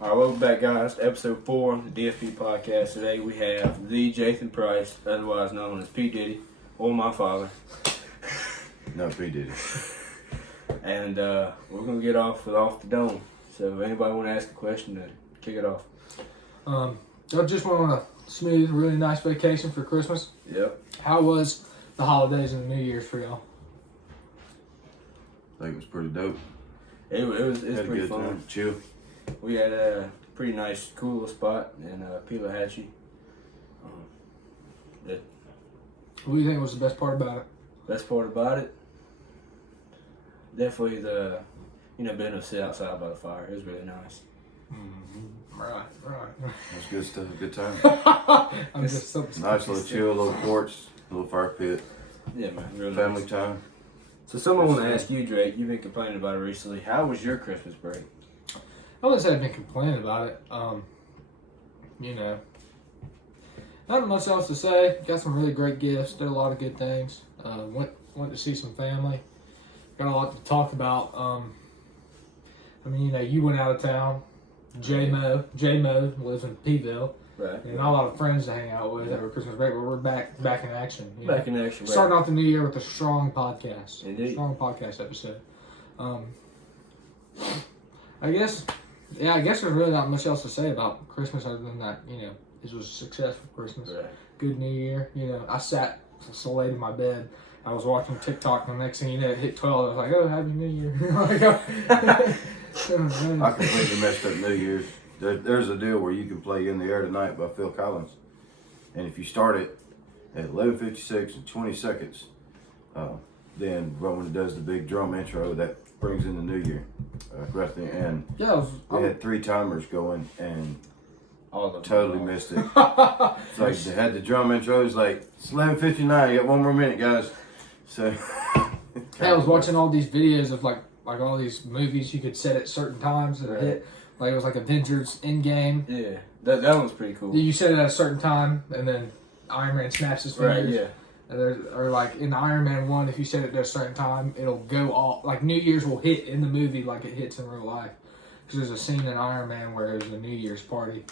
All right, welcome back, guys, to episode 4 of the DFP podcast. Today we have the Jathan Price, otherwise known as P. Diddy, or my father. No, P. Diddy. And we're going to get off with Off the Dome. So if anybody want to ask a question, to kick it off. I just went on a smooth, really nice vacation for Christmas. Yep. How was the holidays and the New Year's for y'all? I think it was pretty dope. It was Had a pretty good fun. time. Chill. We had a pretty nice, cool little spot in Pelahatchie. The What do you think was the best part about it? best part about it, definitely the, being able to sit outside by the fire. It was really nice. Right. It was good stuff. Good time. I'm just so Nice little chill, little porch, little fire pit, Yeah, man. Real family nice. time. So someone want to ask you, Drake, you've been complaining about it recently. How was your Christmas break? I wouldn't say I've been complaining about it. Not much else to say. Got some really great gifts. Did a lot of good things. Went to see some family. Got a lot to talk about. You went out of town. J-Mo lives in Peeville. Right. And not a lot of friends to hang out with over Christmas break, but we're back in action. Back in action. Right. Starting off the new year with a strong podcast. Indeed. Strong podcast episode. I guess there's really not much else to say about Christmas other than that, it was a successful Christmas. Right. Good New Year. I sat so late in my bed. I was watching TikTok, and the next thing you know, it hit 12. I was like, oh, Happy New Year. I completely messed up New Year's. There's a deal where you can play In the Air Tonight by Phil Collins. And if you start it at 11:56 and 20 seconds, then when it does the big drum intro, that brings in the New Year. Right there. And we had 3 timers going, and All of them. totally missed it. It's like they had the drum intro. It's like, it's 11:59. You got 1 more minute, guys. So I was watching all these videos of like all these movies you could set at certain times and hit. Like it was like Avengers Endgame. Yeah, that one's pretty cool. You set it at a certain time, and then Iron Man snaps his fingers. Right, yeah. And or like in Iron Man 1, if you set it at a certain time, it'll go off. Like New Year's will hit in the movie like it hits in real life. Because there's a scene in Iron Man where it was a New Year's party.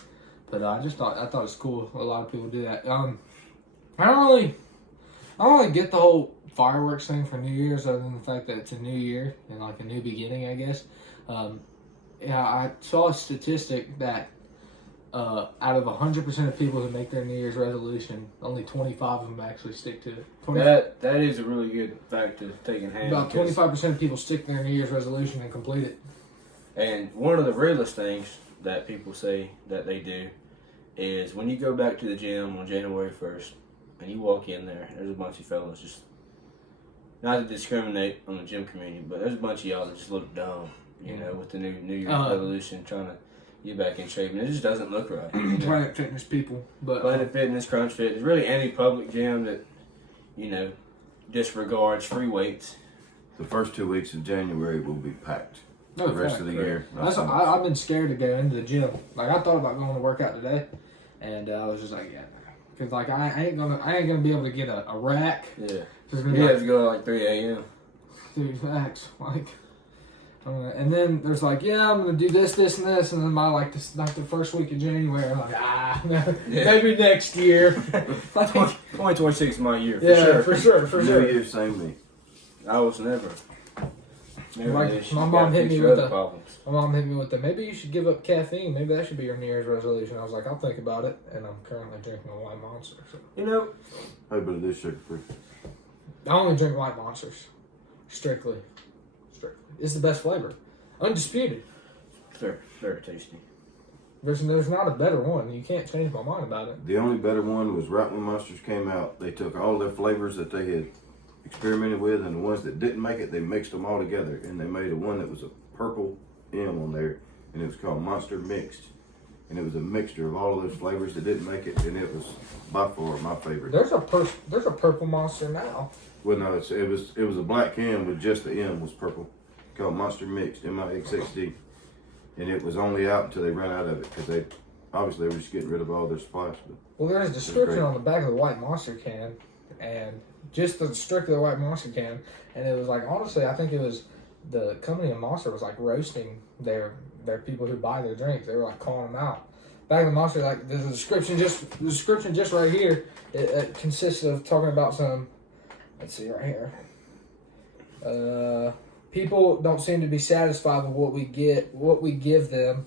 But I thought it was cool. A lot of people do that. I don't really get the whole fireworks thing for New Year's, other than the fact that it's a new year and like a new beginning, I guess. I saw a statistic that out of 100% of people who make their New Year's resolution, only 25 of them actually stick to it. That is a really good fact to take in hand. About 25% of people stick to their New Year's resolution and complete it. And one of the realest things that people say that they do is when you go back to the gym on January 1st and you walk in there, there's a bunch of fellas just, not to discriminate on the gym community, but there's a bunch of y'all that just look dumb, with the New Year's resolution, trying to get back in shape, and it just doesn't look right. Planet Fitness people. But Planet Fitness, Crunch Fitness, really any public gym that, disregards free weights. the first 2 weeks of January will be packed. No, The rest of the year. not so much. I've been scared to go into the gym. Like I thought about going to work out today, and I was just like, yeah, because like I ain't gonna be able to get a rack. Yeah. Just You have to go at like 3 a.m. Dude, facts. Like, and then there's like, yeah, I'm gonna do this, and this, and then by the first week of January, I'm like, maybe next year. 2026 is my year, for sure. New Year, same me. I was never. Like, my mom hit me with the, maybe you should give up caffeine. Maybe that should be your New Year's resolution. I was like, I'll think about it, and I'm currently drinking a White Monster. So. Hey, but it is sugar free. I only drink White Monsters. Strictly. It's the best flavor. Undisputed. Very, very tasty. There's not a better one. You can't change my mind about it. The only better one was right when Monsters came out. They took all their flavors that they had experimented with, and the ones that didn't make it, they mixed them all together, and they made a one that was a purple M on there, and it was called Monster Mixed, and it was a mixture of all of those flavors that didn't make it, and it was by far my favorite. There's a purple Monster now. Well, no, it was a black can with just the M was purple, called Monster Mixed, MIXXD, and it was only out until they ran out of it because they were just getting rid of all their supplies. Well, there's a description on the back of the White Monster can, and just strictly the White Monster can, and it was like, honestly, I think it was the company of Monster was like roasting their they're people who buy their drinks. They were like calling them out. Back in the Monster, like the description just right here, it consists of talking about some. Let's see right here. People don't seem to be satisfied with what we give them.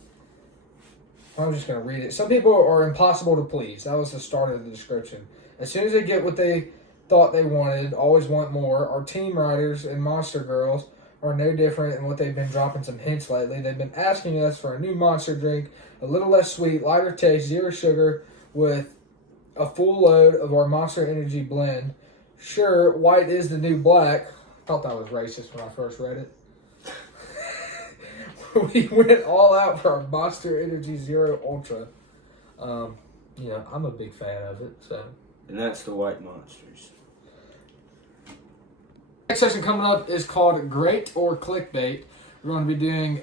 I'm just gonna read it. Some people are impossible to please. That was the start of the description. As soon as they get what they thought they wanted, always want more. Our team riders and Monster Girls are no different in what they've been dropping some hints lately. They've been asking us for a new monster drink, a little less sweet, lighter taste, zero sugar, with a full load of our Monster Energy blend. Sure, white is the new black. I thought that was racist when I first read it. We went all out for our Monster Energy Zero Ultra. I'm a big fan of it. So, And that's the white monsters. next session coming up is called Great or Clickbait. We're going to be doing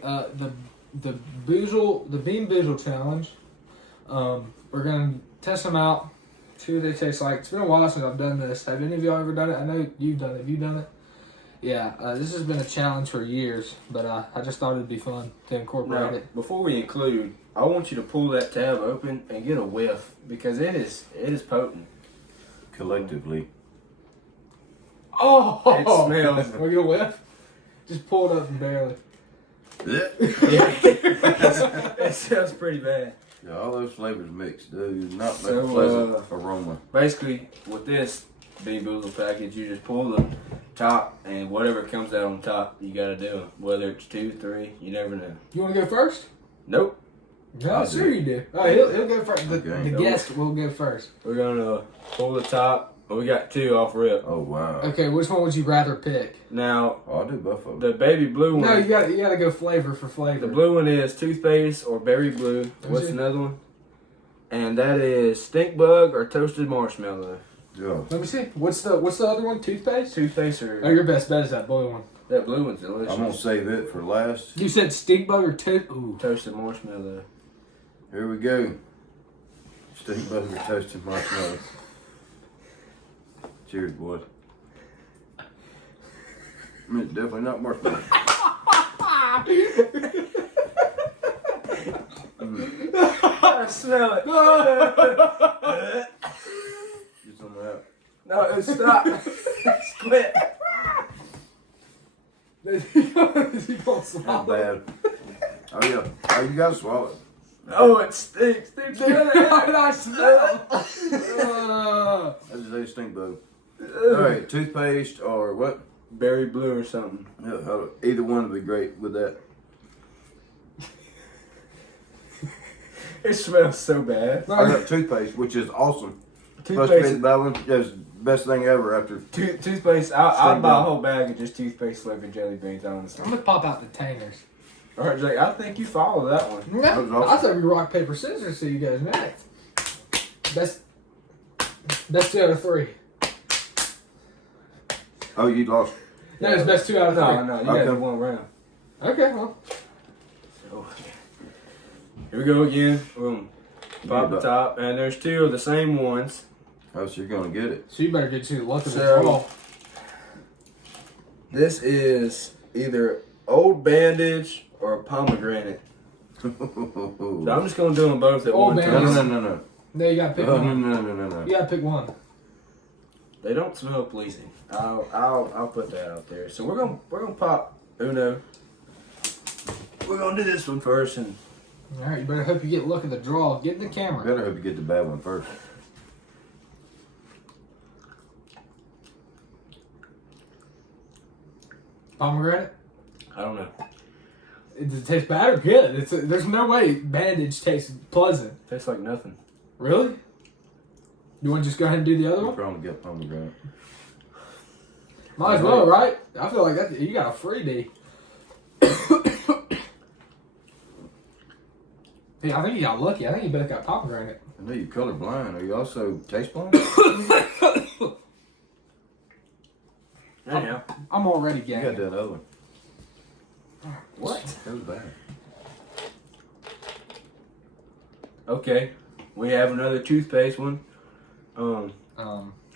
the Bean Boozle Challenge. We're going to test them out, see what they taste like. It's been a while since I've done this. Have any of y'all ever done it? I know you've done it. Have you done it? Yeah, this has been a challenge for years, but I just thought it'd be fun to incorporate Now, it. before we include, I want you to pull that tab open and get a whiff because it is potent. Collectively. Oh! It smells. Want to get a whiff? Just pull it up and barely. It smells pretty bad. Yeah, all those flavors mixed, dude. Not that So, pleasant aroma. Basically, with this Bean Boozle package, you just pull the top and whatever comes out on top, you got to do. Whether it's 2, 3, you never know. You want to go first? Nope. No, I'll sure do you do. Oh, he'll go first. The Okay. guest will go first. We're going to pull the top. We got 2 off rip. Oh, wow. Okay, which one would you rather pick? Now, Oh, I'll do both of them. the baby blue one. No, you gotta go flavor for flavor. The blue one is toothpaste or berry blue. me What's see. another one? And that is stink bug or toasted marshmallow. Yeah. Let me see. What's the other one? Toothpaste? Toothpaste Oh, or your best bet is that blue one. that blue one's delicious. I'm going to save it for last. You said stink bug or toast? Ooh. Toasted marshmallow. Here we go. Stink bug or toasted marshmallow. Cheers, boys. It's definitely not marshmallow. I smell it. Get some of that. No, stop. Quit. Is he gonna That's swallow? bad. Oh, yeah. Oh, you got to swallow it. Oh, it stinks. Dude, How did I smell? That's just a stink bug. Alright, toothpaste or what? Berry blue or something. Yeah, either one would be great with that. It smells so bad. I got toothpaste, which is awesome. Supposed to be the Toothpaste. bad one. Yeah, it's the best thing ever after. Toothpaste. I'll Stink buy a bug. whole bag of just toothpaste flavored jelly beans, honestly. I'm gonna pop out the tangers. All right, Jake. I think you follow that one. Yeah, was awesome. I thought we rock paper scissors, so you guys next. Best 2 out of 3. Oh, you lost. No, it's best 2 out of 3. No, you got to Okay. do one round. Okay, well. So, here we go again. Boom. Pop the top, and there's 2 of the same ones. Oh, so you're going to get it. So you better get to the luck of the So- draw. This is either Old Bandage or Pomegranate. So I'm just gonna do them both at Old one Bandage. time. No. No, you gotta pick No, one. no. You gotta pick one. They don't smell pleasing. I'll put that out there. So we're gonna pop Uno. We're gonna do this one first, and Alright, you better hope you get luck of the draw. Get in the camera. Better hope you get the bad one first. Pomegranate? I don't know. Does it taste bad or good? There's no way bandage tastes pleasant. Tastes like nothing. Really? You want to just go ahead and do the other You one? probably get pomegranate. Might as well, right? I feel like that you got a freebie. Hey, I think you got lucky. I think you both got pomegranate. I know you're colorblind. Are you also taste blind? Anyhow, I'm already You got gagging. that other one. what? That was bad. Okay, we have another toothpaste one. Um,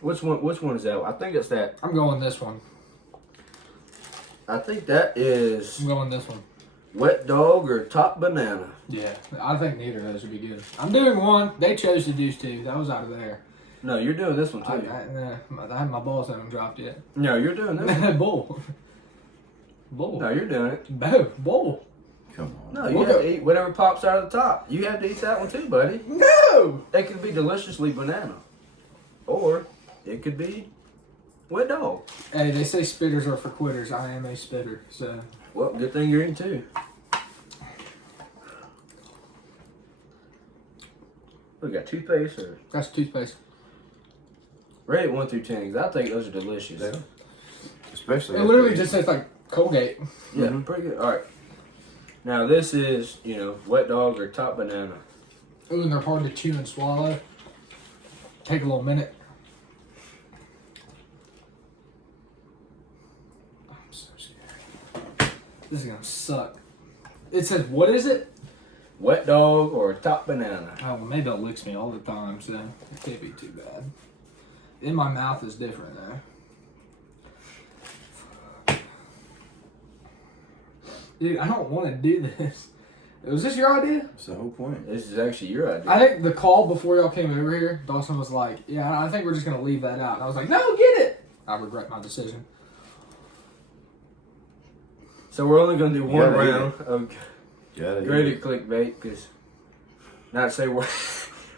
Which one is that? I think it's that. I'm going this one. I think that is. I'm going this one. Wet dog or top banana? Yeah, I think neither of those would be good. I'm doing one. They chose to do two. That was out of there. No, you're doing this one too. I have my balls haven't dropped yet. No, you're doing this one. Bull. No, you're doing it. Bull. Come on. No, you have to eat whatever pops out of the top. You have to eat that one too, buddy. No! It could be deliciously banana. Or it could be wet dog. Hey, they say spitters are for quitters. I am a spitter, so. Well, good thing you're in too. We got toothpaste or That's toothpaste. rate 1 through 10 because I think those are delicious. Yeah. Especially. It literally just tastes like Colgate. Yeah, Mhm. pretty good. All right. Now this is wet dog or top banana. Ooh, and they're hard to chew and swallow. Take a little minute. I'm so scared. This is gonna suck. It says, what is it? Wet dog or top banana. Oh, well, maybe it licks me all the time, so it can't be too bad. In my mouth is different, though. Dude, I don't want to do this. Was this your idea? That's the whole point. This is actually your idea. I think the call before y'all came over here, Dawson was like, yeah, I think we're just going to leave that out. And I was like, no, get it. I regret my decision. So we're only going to do one gotta eat round of graded clickbait because not to say we're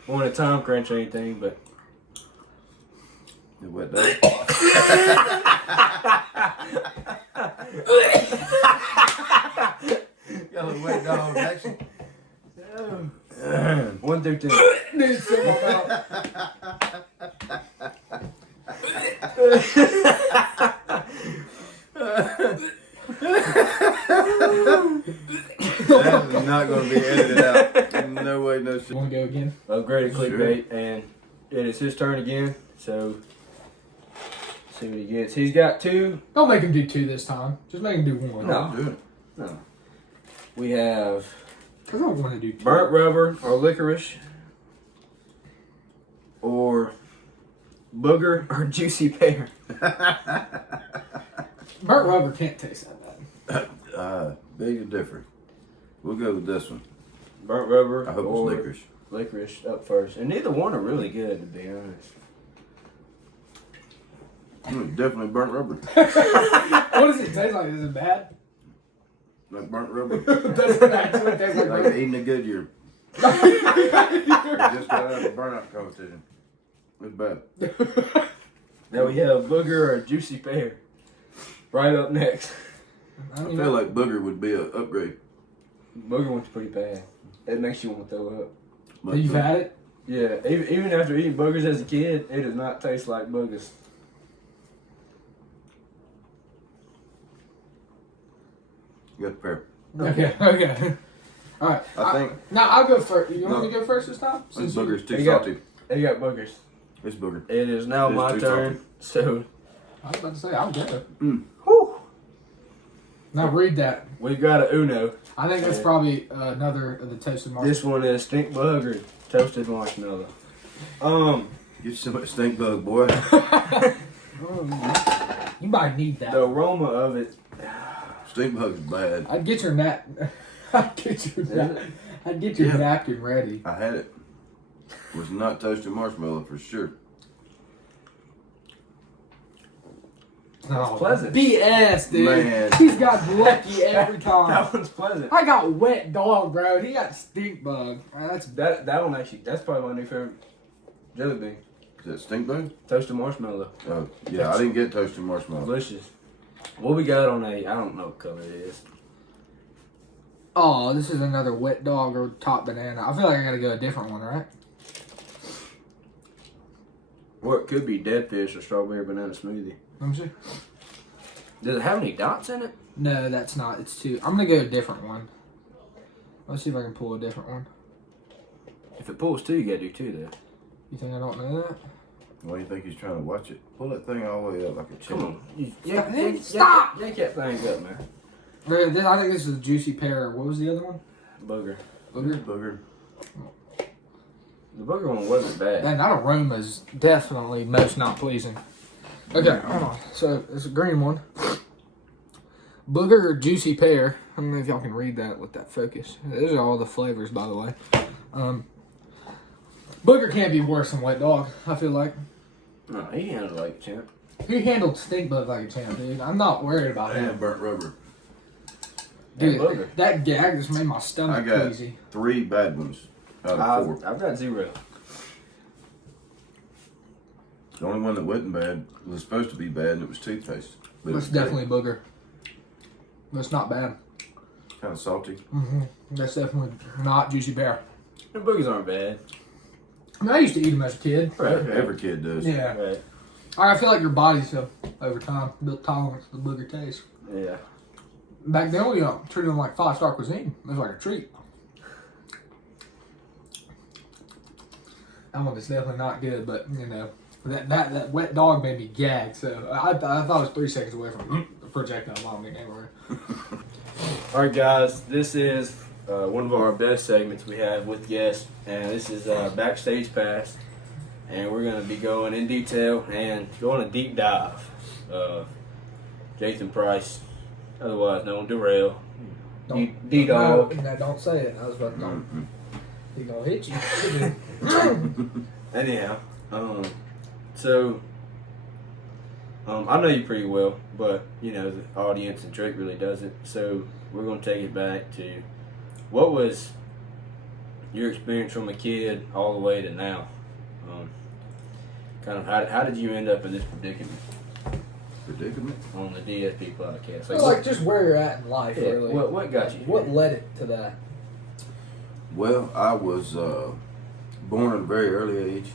on a time crunch or anything, but The wet dog. Got a wet dog action. 1 through 10. Dude, spit my mouth. That is not going to be edited out. No way, no shit. You want to go again? Well, graded Sure. clickbait, and it is his turn again. So see what he gets. He's got 2. Don't make him do 2 this time. Just make him do 1. No. I'm doing it. No. We have Because I don't want to do 2. burnt rubber or licorice, or booger or juicy pear. Burnt rubber can't taste that bad. Big or different. We'll go with this one. Burnt rubber I hope or it's licorice. licorice up first, and neither one are really good to be honest. Definitely burnt rubber. What does it taste like? Is it bad? Like burnt rubber. Doesn't actually taste like Like burnt. eating a Goodyear. Just got out of a burnout competition. It's bad. Now we have booger or juicy pear. Right up next. I I mean, feel like booger would be an upgrade. Booger one's pretty bad. It makes you want to throw up. But you've had it? Yeah, even after eating boogers as a kid, it does not taste like boogers. You got the pear. Okay. All right. I think Now I'll go first. You want No. me to go first this time? this Since you- booger's too You got- salty. They got boogers. It's booger. It is now It is my too turn. So I was about to say, I'll go. whew, Now read that. we've got a Uno. I think that's probably another of the toasted marshmallows. This one is stink bug or toasted marshmallow. Get you some stink bug, boy. You might need that. The aroma of it. Stink bug's bad. I'd get your I'd get your Yeah. napkin ready. I had it. Was not toasted marshmallow for sure. Oh, pleasant. BS, dude. Man. He's got lucky every time. That one's pleasant. I got wet dog, bro. He got stink bug. That's That one actually. That's probably my new favorite jelly bean. Is that stink bug? Toasted marshmallow. Oh, yeah, I didn't get toasted marshmallow. Delicious. What we got on a? I don't know what color it is. oh, this is another wet dog or top banana. I feel like I gotta go a different one, right? Or it could be dead fish or strawberry banana smoothie. Let me see. Does it have any dots in it? No, that's not. It's 2. I'm gonna go a different one. Let's see if I can pull a different one. If it pulls 2, you gotta do 2 though. You think I don't know that? Why do you think he's trying to watch it? Pull that thing all the way up like a Come chicken. on. Stop! Yank that thing up, man. I think this is a juicy pear. What was the other one? Booger. Booger. Booger. The booger one wasn't bad. Man, that aroma is definitely most not pleasing. Okay, hold on. So it's a green one. Booger or juicy pear. I don't know if y'all can read that with that focus. Those are all the flavors, by the way. Booger can't be worse than Wet Dog, I feel like. No, he handled like a champ. He handled stink bug like a champ, dude. I'm not worried about him. And burnt rubber. Dude, Booger. that gag just made my stomach I got queasy. 3 bad ones out of 4. I've got 0. The only one that wasn't bad was supposed to be bad, and it was toothpaste. But it That's was good. definitely Booger. That's not bad. Kind of salty. That's definitely not juicy pear. The boogers aren't bad. I mean, I used to eat them as a kid. Right. Every kid does. Yeah. Right. I feel like your body's over time built tolerance to the booger taste. Yeah. Back then, we treated them like 5-star cuisine. It was like a treat. That one is definitely not good, but you know that Wet Dog made me gag. So I thought it was 3 seconds away from projectile vomiting everywhere. All right, guys. This is one of our best segments we have with guests, and this is Backstage Pass. And we're going to be going in detail and going a deep dive of Jathan Price, otherwise known Darrell, D-Dog. No, don't say it. I was about to. He gonna hit you. Anyhow, so I know you pretty well, but you know the audience and Drake really doesn't. So we're going to take it back to what was your experience from a kid all the way to now. Kind of how did you end up in this predicament on the DSP podcast? Like just where you're at in life, yeah, really. what got you? What led it to that? Well, I was born at a very early age.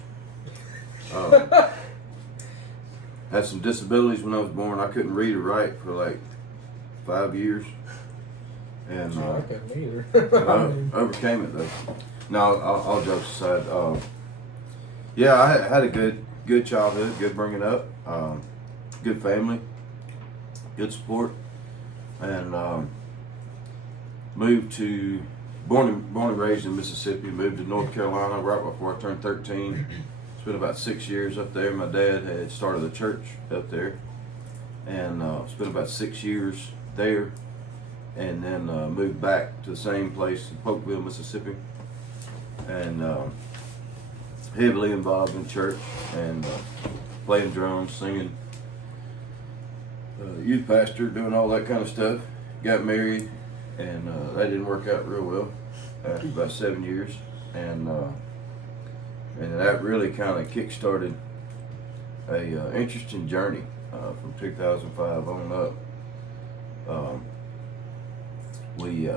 Had some disabilities when I was born. I couldn't read or write for like 5 years. And I couldn't either. I overcame it though. No, all jokes aside. Yeah, I had a good childhood, good bringing up, good family, good support, and born and raised in Mississippi. Moved to North Carolina right before I turned 13. Spent about 6 years up there. My dad had started a church up there, and spent about 6 years there, and then moved back to the same place in Polkville, Mississippi, and heavily involved in church and playing drums, singing, youth pastor, doing all that kind of stuff. Got married, and that didn't work out real well after about 7 years, and that really kind of kick-started a interesting journey from 2005 on up. We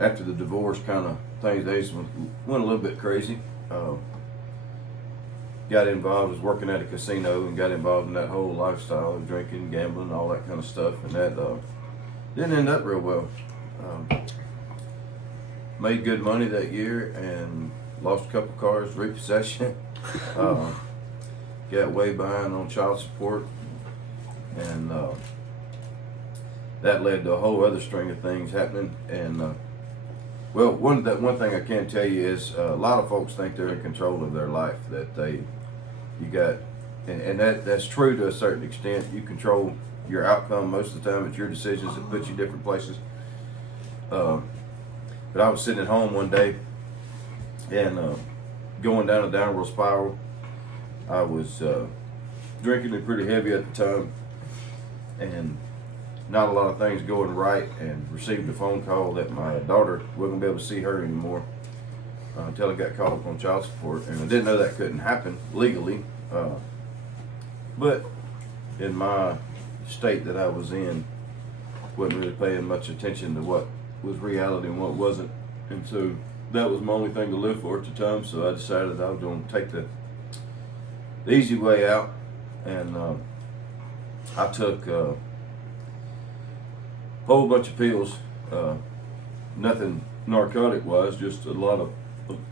after the divorce, kind of things went a little bit crazy. Got involved, was working at a casino, and got involved in that whole lifestyle of drinking, gambling, all that kind of stuff, and that didn't end up real well. Made good money that year and lost a couple cars, repossession. Got way behind on child support, and that led to a whole other string of things happening. And well, one thing I can tell you is a lot of folks think they're in control of their life. That and that's true to a certain extent. You control your outcome most of the time. It's your decisions that put you different places. But I was sitting at home one day and going down a downward spiral. I was drinking it pretty heavy at the time, and not a lot of things going right, and received a phone call that my daughter wasn't going to be able to see her anymore until I got caught up on child support. And I didn't know that couldn't happen legally, but in my state that I was in, wasn't really paying much attention to what was reality and what wasn't. And so that was my only thing to live for at the time, so I decided I was going to take the easy way out, and I took a whole bunch of pills, nothing narcotic wise, just a lot of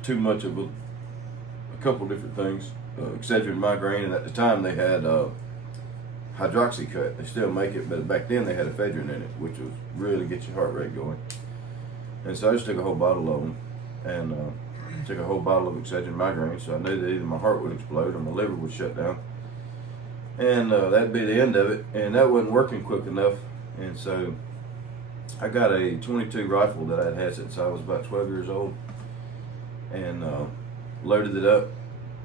too much of a couple different things. Excedrin migraine, and at the time they had hydroxycut. They still make it, but back then they had ephedrine in it, which was really get your heart rate going. And so I just took a whole bottle of them, and took a whole bottle of Excedrin migraine, so I knew that either my heart would explode or my liver would shut down. And that'd be the end of it. And that wasn't working quick enough. And so I got a 22 rifle that I'd had since I was about 12 years old. And loaded it up,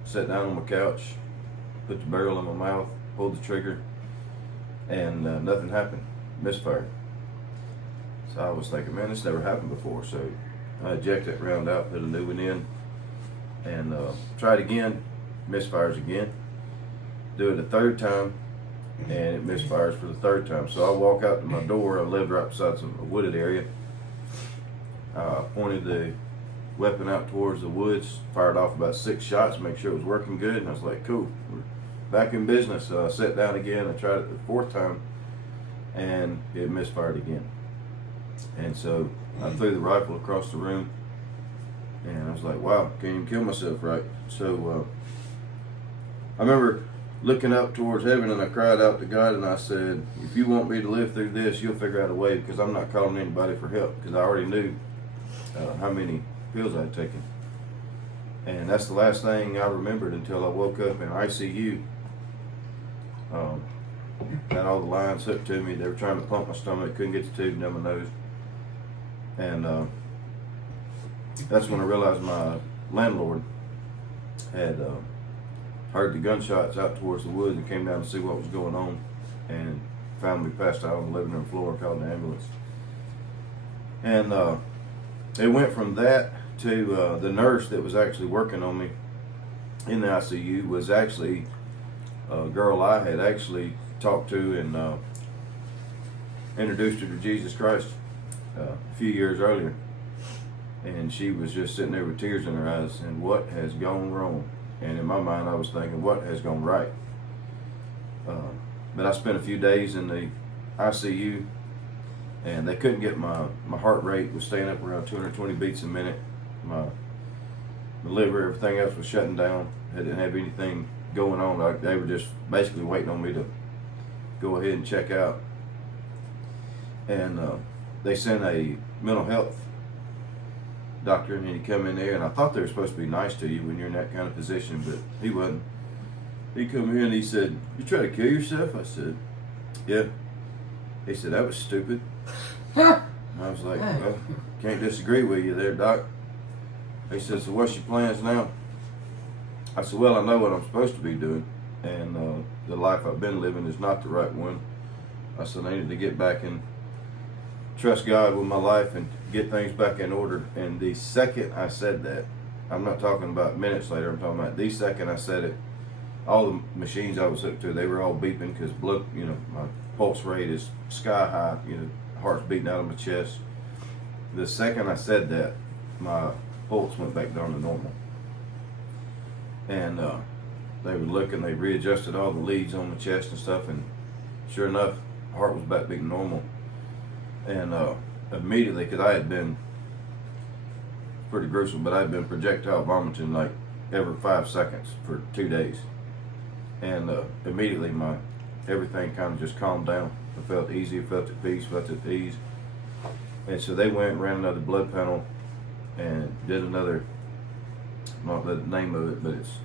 sat down on my couch, put the barrel in my mouth, pulled the trigger, and nothing happened. Misfired. So I was thinking, man, this never happened before. So I ejected that round out, put a new one in, and tried again, misfires again. Do it a third time, and it misfires for the third time. So I walk out to my door. I lived right beside a wooded area. Pointed the weapon out towards the woods, fired off about 6 shots, make sure it was working good, and I was like, cool, we're back in business. So I sat down again. I tried it the 4th time, and it misfired again. And so I threw the rifle across the room, and I was like, wow, can't even kill myself right. So I remember looking up towards heaven, and I cried out to God, and I said, if you want me to live through this, you'll figure out a way, because I'm not calling anybody for help, because I already knew how many pills I had taken. And that's the last thing I remembered until I woke up in ICU. Had all the lines hooked to me. They were trying to pump my stomach, couldn't get the tube down my nose. And that's when I realized my landlord had heard the gunshots out towards the woods and came down to see what was going on, and found me passed out on the living room floor and called an ambulance. And it went from that to the nurse that was actually working on me in the ICU was actually a girl I had actually talked to and introduced her to Jesus Christ a few years earlier. And she was just sitting there with tears in her eyes, and what has gone wrong? And in my mind I was thinking, what has gone right? But I spent a few days in the ICU, and they couldn't get my heart rate was staying up around 220 beats a minute. My liver, everything else was shutting down. I didn't have anything going on. Like, they were just basically waiting on me to go ahead and check out. And they sent a mental health doctor, and he come in there, and I thought they were supposed to be nice to you when you're in that kind of position, but he wasn't. He come here and he said, "You try to kill yourself?" I said, "Yeah." He said, "That was stupid." I was like, "Well, can't disagree with you there, Doc." He said, "So what's your plans now?" I said, "Well, I know what I'm supposed to be doing, and the life I've been living is not the right one." I said, "I needed to get back and trust God with my life and get things back in order." And the second I said that, I'm not talking about minutes later, I'm talking about the second I said it, all the machines I was hooked to, they were all beeping, because blood, my pulse rate is sky high, heart's beating out of my chest. The second I said that, my pulse went back down to normal. And they were looking, they readjusted all the leads on my chest and stuff, and sure enough, heart was back beating normal. And immediately, because I had been pretty gruesome, but I had been projectile vomiting like every 5 seconds for 2 days. And immediately everything kind of just calmed down. I felt easy, I felt at peace, felt at ease. And so they went and ran another blood panel and did another, not the name of it, but it's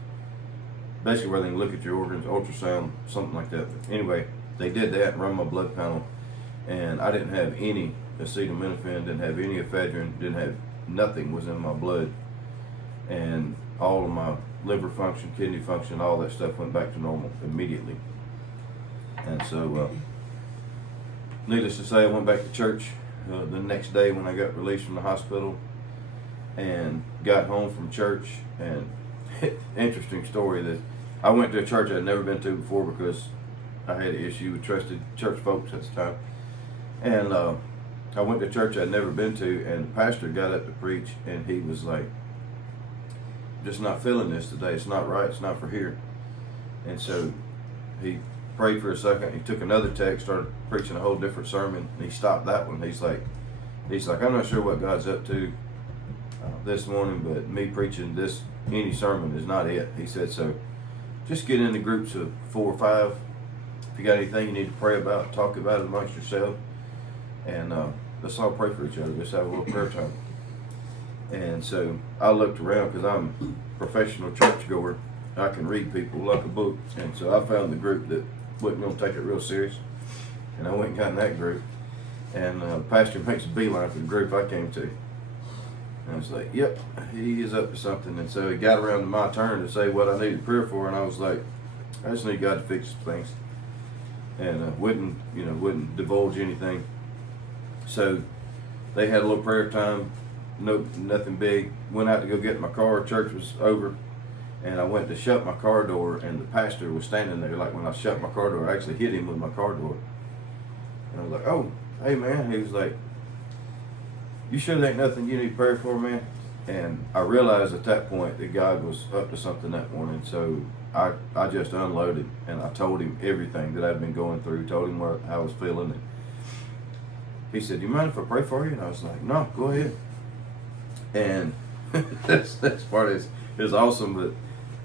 basically where they can look at your organs, ultrasound, something like that. But anyway, they did that and run my blood panel, and I didn't have any acetaminophen, didn't have any ephedrine, didn't have nothing was in my blood. And all of my liver function, kidney function, all that stuff went back to normal immediately. And so, needless to say, I went back to church the next day when I got released from the hospital, and got home from church. And interesting story, that I went to a church I'd never been to before, because I had an issue with trusted church folks at the time. And I went to a church I'd never been to, and the pastor got up to preach, and he was like, "Just not feeling this today. It's not right. It's not for here." And so he prayed for a second. He took another text, started preaching a whole different sermon, and he stopped that one. He's like, "I'm not sure what God's up to this morning, but me preaching any sermon is not it." He said, "So just get into groups of 4 or 5. If you got anything you need to pray about, talk about it amongst yourself, and let's all pray for each other. Let's have a little prayer time." And so I looked around, because I'm a professional churchgoer. I can read people like a book. And so I found the group that wasn't going to take it real serious. And I went and got in that group. And the pastor makes a beeline for the group I came to. And I was like, yep, he is up to something. And so it got around to my turn to say what I needed prayer for. And I was like, I just need God to fix some things. And wouldn't divulge anything. So they had a little prayer time, nothing big. Went out to go get in my car. Church was over, and I went to shut my car door, and the pastor was standing there. Like when I shut my car door, I actually hit him with my car door. And I was like, "Oh, hey man," he was like, "You sure there ain't nothing you need prayer for, man?" And I realized at that point that God was up to something that morning. So I just unloaded, and I told him everything that I'd been going through. Told him how I was feeling, and he said, "You mind if I pray for you?" And I was like, "No, go ahead." And that's part is awesome, but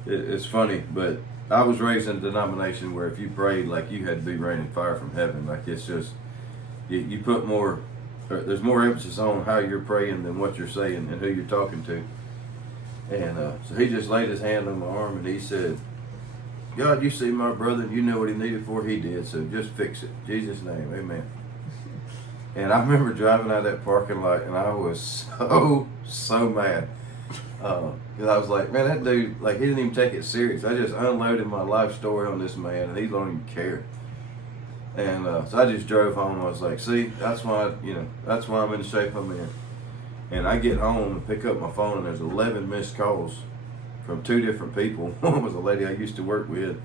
it's funny. But I was raised in a denomination where if you prayed, like you had to be raining fire from heaven. Like it's just you put more. There's more emphasis on how you're praying than what you're saying and who you're talking to. And so he just laid his hand on my arm and he said, "God, you see my brother and you know what he needed for. He did. So just fix it. In Jesus' name, amen." And I remember driving out of that parking lot, and I was so mad. Because I was like, man, that dude, like, he didn't even take it serious. I just unloaded my life story on this man, and he don't even care. And so I just drove home. I was like, see, that's why I'm in the shape I'm in. And I get home and pick up my phone, and there's 11 missed calls from 2 different people. One was a lady I used to work with.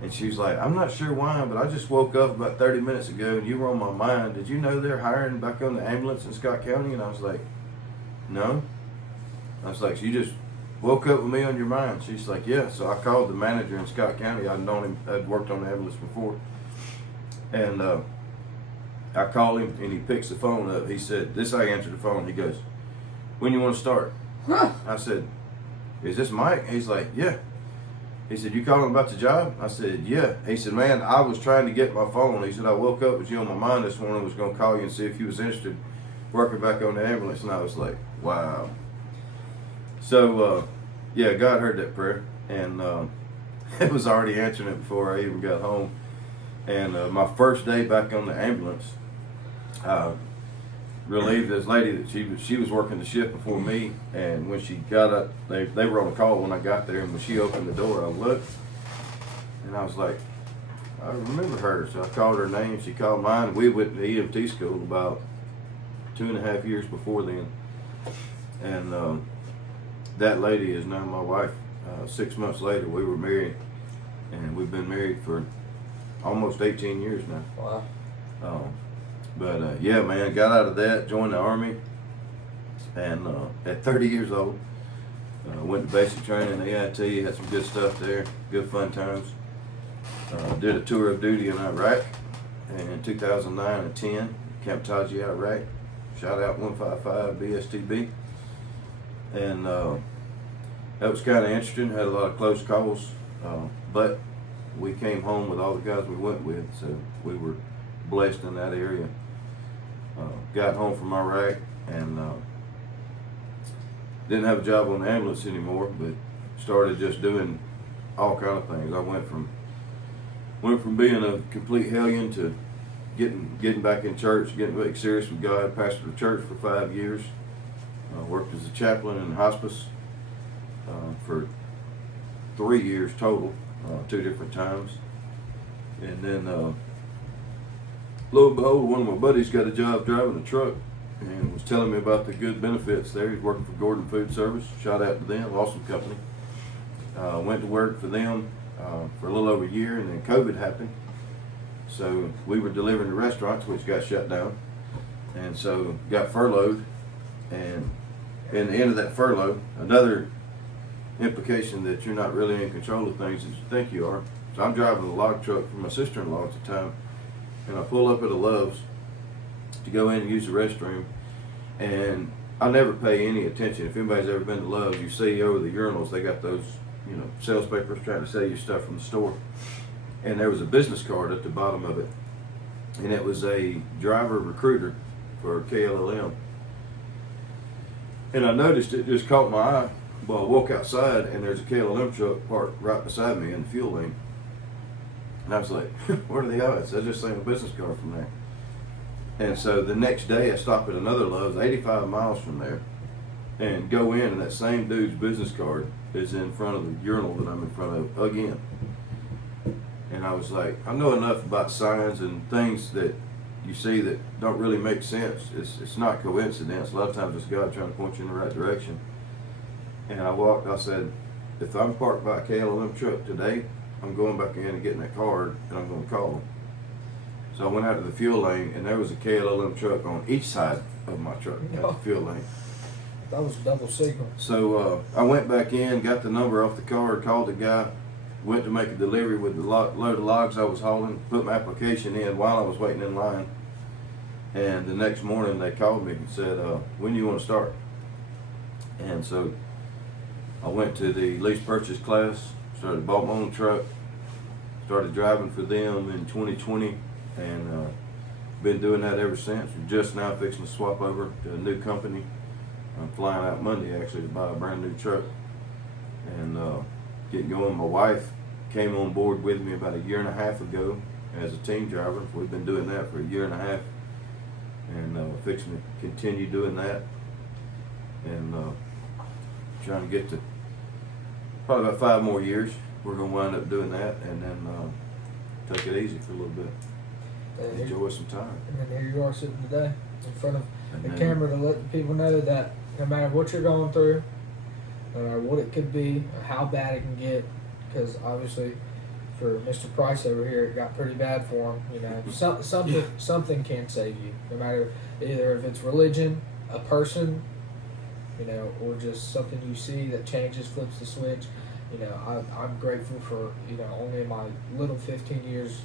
And she was like, "I'm not sure why, but I just woke up about 30 minutes ago and you were on my mind. Did you know they're hiring back on the ambulance in Scott County?" And I was like, "No." I was like, "So you just woke up with me on your mind?" She's like, "Yeah." So I called the manager in Scott County. I'd known him, I'd worked on the ambulance before. And I called him and he picks the phone up. He said, this I answered the phone. He goes, "When you want to start?" I said, "Is this Mike?" He's like, "Yeah." He said, "You calling about the job?" I said, "Yeah." He said, "Man, I was trying to get my phone." He said, "I woke up with you on my mind this morning. I was going to call you and see if you was interested working back on the ambulance." And I was like, wow. So, yeah, God heard that prayer. And it was already answering it before I even got home. And my first day back on the ambulance, relieved this lady that she was working the shift before me, and when she got up, they were on a call when I got there, and when she opened the door, I looked, and I was like, I remember her. So I called her name, she called mine. We went to EMT school about 2.5 years before then, and that lady is now my wife. 6 months later, we were married, and we've been married for almost 18 years now. Wow. But yeah, man, got out of that, joined the Army, and at 30 years old, went to basic training, AIT, had some good stuff there, good fun times. Did a tour of duty in Iraq in 2009 and 10, Camp Taji, Iraq. Shot out 155 BSTB. And that was kind of interesting, had a lot of close calls, but we came home with all the guys we went with, so we were blessed in that area. Got home from Iraq and didn't have a job on the ambulance anymore, but started just doing all kind of things. I went from being a complete hellion to getting back in church, getting really serious with God. Pastored a church for 5 years. Worked as a chaplain in hospice for 3 years total, 2 different times, and then. Lo and behold, one of my buddies got a job driving a truck and was telling me about the good benefits there. He's working for Gordon Food Service. Shout out to them, awesome company. Went to work for them for a little over a year, and then COVID happened. So we were delivering to restaurants, which got shut down. And so got furloughed. And in the end of that furlough, another implication that you're not really in control of things as you think you are. So I'm driving a log truck for my sister-in-law at the time. And I pull up at a Love's to go in and use the restroom, and I never pay any attention. If anybody's ever been to Love's, you see over the urinals, they got those, sales papers trying to sell you stuff from the store. And there was a business card at the bottom of it, and it was a driver recruiter for KLLM. And I noticed it just caught my eye. Well, I walk outside, and there's a KLLM truck parked right beside me in the fuel lane. And I was like, what are the odds? I just seen a business card from there. And so the next day I stop at another Lowe's 85 miles from there and go in, and that same dude's business card is in front of the urinal that I'm in front of again. And I was like, I know enough about signs and things that you see that don't really make sense. It's not coincidence. A lot of times it's God trying to point you in the right direction. And I said, if I'm parked by a KLM truck today, I'm going back in and getting that card, and I'm going to call them. So I went out to the fuel lane, and there was a KLM truck on each side of my truck at the fuel lane. That was double signal. So I went back in, got the number off the card, called the guy, went to make a delivery with the load of logs I was hauling, put my application in while I was waiting in line. And the next morning they called me and said, when do you want to start? And so I went to the lease purchase class, bought my own truck, started driving for them in 2020, and been doing that ever since. We're just now fixing to swap over to a new company. I'm flying out Monday actually to buy a brand new truck and get going. My wife came on board with me about 1.5 years ago as a team driver. We've been doing that for 1.5 years, and fixing to continue doing that, and trying to get to probably about 5 more years. We're going to wind up doing that, and then take it easy for a little bit. Enjoy some time. And then here you are sitting today in front of And the then- camera to let the people know that no matter what you're going through, no matter what it could be, or how bad it can get, because obviously for Mr. Price over here, it got pretty bad for him. You know, something can save you, no matter either if it's religion, a person, you know, or just something you see that changes, flips the switch. You know, I'm grateful for, you know, only in my little 15 years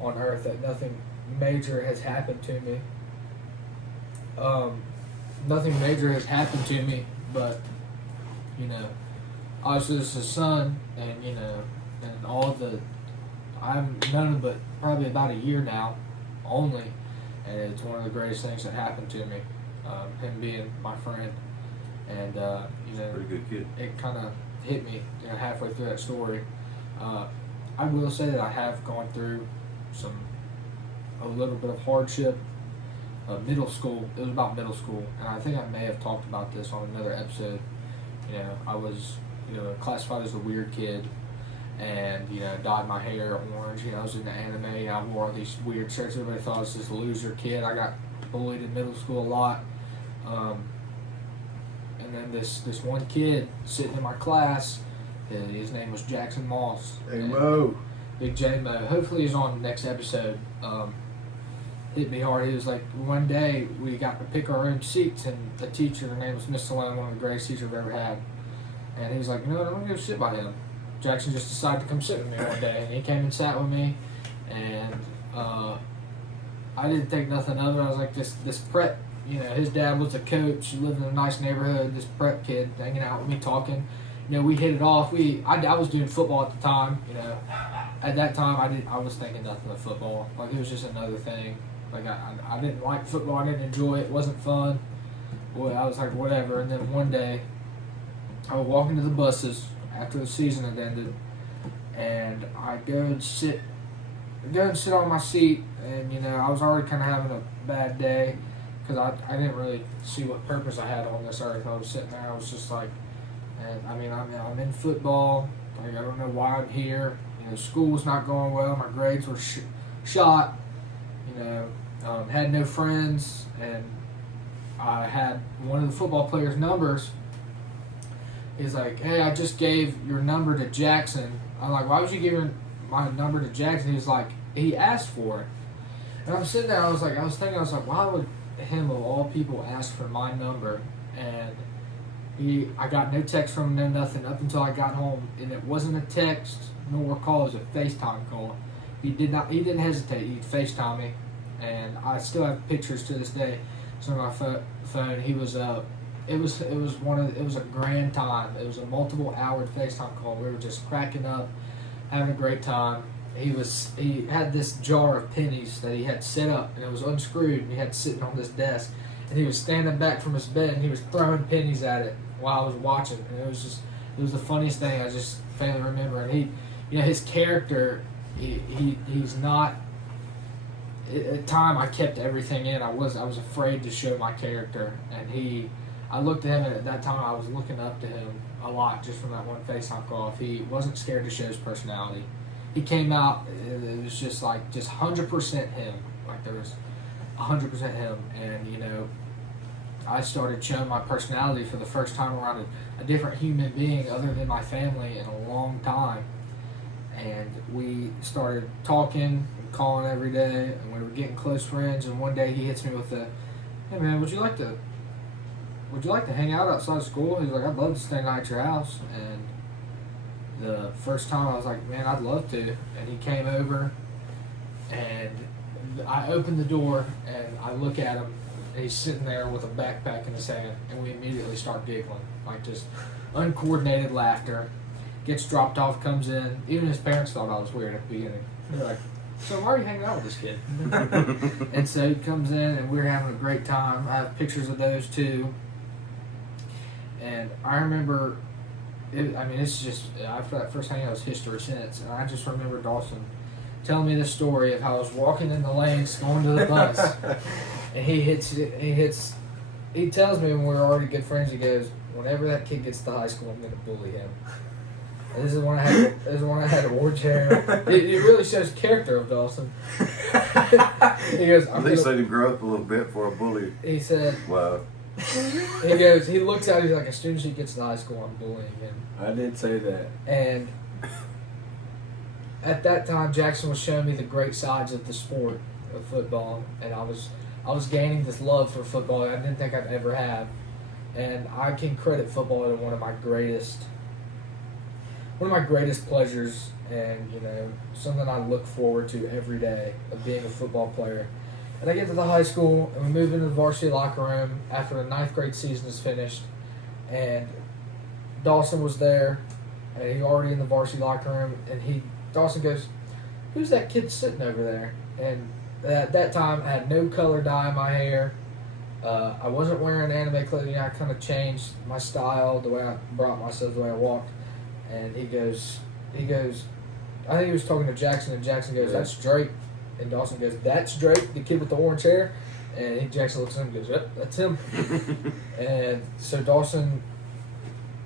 on earth that nothing major has happened to me. Nothing major has happened to me, but, you know, obviously this is son, and, you know, and all the, I've known him but probably about 1 year now, only, and it's one of the greatest things that happened to me, him being my friend, and, you know, Pretty good kid. it kind of hit me, you know, halfway through that story. I will say that I have gone through a little bit of hardship. Middle school, it was about middle school, and I think I may have talked about this on another episode. You know, I was, you know, classified as a weird kid, and, you know, dyed my hair orange. You know, I was into anime, and I wore all these weird shirts. Everybody thought I was this loser kid. I got bullied in middle school a lot. And then this one kid sitting in my class, his name was Jackson Moss. Hey, Mo. Big J Mo. Hopefully he's on the next episode. Hit me hard. He was like, one day we got to pick our own seats, and the teacher, her name was Miss Salone, one of the greatest teachers I've ever had. And he was like, you know what, I'm going to go sit by him. Jackson just decided to come sit with me one day, and he came and sat with me, and I didn't think nothing of it. I was like, this prep, you know, his dad was a coach, he lived in a nice neighborhood, this prep kid hanging out with me, talking. You know, we hit it off. I was doing football at the time, you know. At that time, I was thinking nothing of football. Like, it was just another thing. Like, I didn't like football. I didn't enjoy it. It wasn't fun. Well, I was like, whatever. And then one day, I was walking to the buses after the season had ended, and I go and sit on my seat, and, you know, I was already kind of having a bad day because I didn't really see what purpose I had on this earth. I was sitting there. I was just like, and I mean, I'm in football. Like, I don't know why I'm here. You know, school was not going well. My grades were shot. You know, had no friends, and I had one of the football players' numbers. He's like, hey, I just gave your number to Jackson. I'm like, why would you give my number to Jackson? He was like, he asked for it. And I'm sitting there, I was thinking, why would him of all people ask for my number? And I got no text from him, no nothing, up until I got home, and it wasn't a text nor a call, it was a FaceTime call. He didn't hesitate, he'd FaceTime me, and I still have pictures to this day. It's on my phone. It was a grand time. It was a multiple hour FaceTime call. We were just cracking up, having a great time. He had this jar of pennies that he had set up, and it was unscrewed, and he had sitting on this desk, and he was standing back from his bed, and he was throwing pennies at it while I was watching, and it was the funniest thing I just faintly remember. And he, you know, his character, he's not. At time, I kept everything in. I was afraid to show my character, and I looked at him, and at that time, I was looking up to him a lot just from that one FaceTime call. If he wasn't scared to show his personality, he came out. It was just 100% him. Like there was 100% him, and I started showing my personality for the first time around a different human being other than my family in a long time. And we started talking and calling every day, and we were getting close friends. And one day he hits me with "Hey man, would you like to hang out outside of school?" He's like, "I'd love to stay night at your house." And the first time I was like, "Man, I'd love to." And he came over, and I opened the door, and I look at him, and he's sitting there with a backpack in his hand, and we immediately start giggling, like just uncoordinated laughter. Gets dropped off, comes in. Even his parents thought I was weird at the beginning. They're like, "So why are you hanging out with this kid?" And so he comes in, and we're having a great time. I have pictures of those too. And I remember, it's just, after that first hangout, it was history since. And I just remember Dawson telling me this story of how I was walking in the lanes going to the bus. And he tells me when we were already good friends, he goes, "Whenever that kid gets to high school, I'm going to bully him." And this is when I had orange hair. It really shows character of Dawson. He goes, At least let him grow up a little bit for a bully. He said, Wow. he looks at it, he's like, "As soon as he gets to high school, I'm bullying him." I did say that. And at that time, Jackson was showing me the great sides of the sport of football, and I was gaining this love for football that I didn't think I'd ever have. And I can credit football to one of my greatest pleasures, and something I look forward to every day of being a football player. And I get to the high school, and we move into the varsity locker room after the 9th grade season is finished, and Dawson was there, and he already in the varsity locker room, and Dawson goes, "Who's that kid sitting over there?" And at that time, I had no color dye in my hair. I wasn't wearing anime clothing. I kind of changed my style, the way I brought myself, the way I walked. And he goes, I think he was talking to Jackson, and Jackson goes, "That's Drake." And Dawson goes, "That's Drake, the kid with the orange hair?" And Jackson looks at him and goes, "Yep, that's him." And so Dawson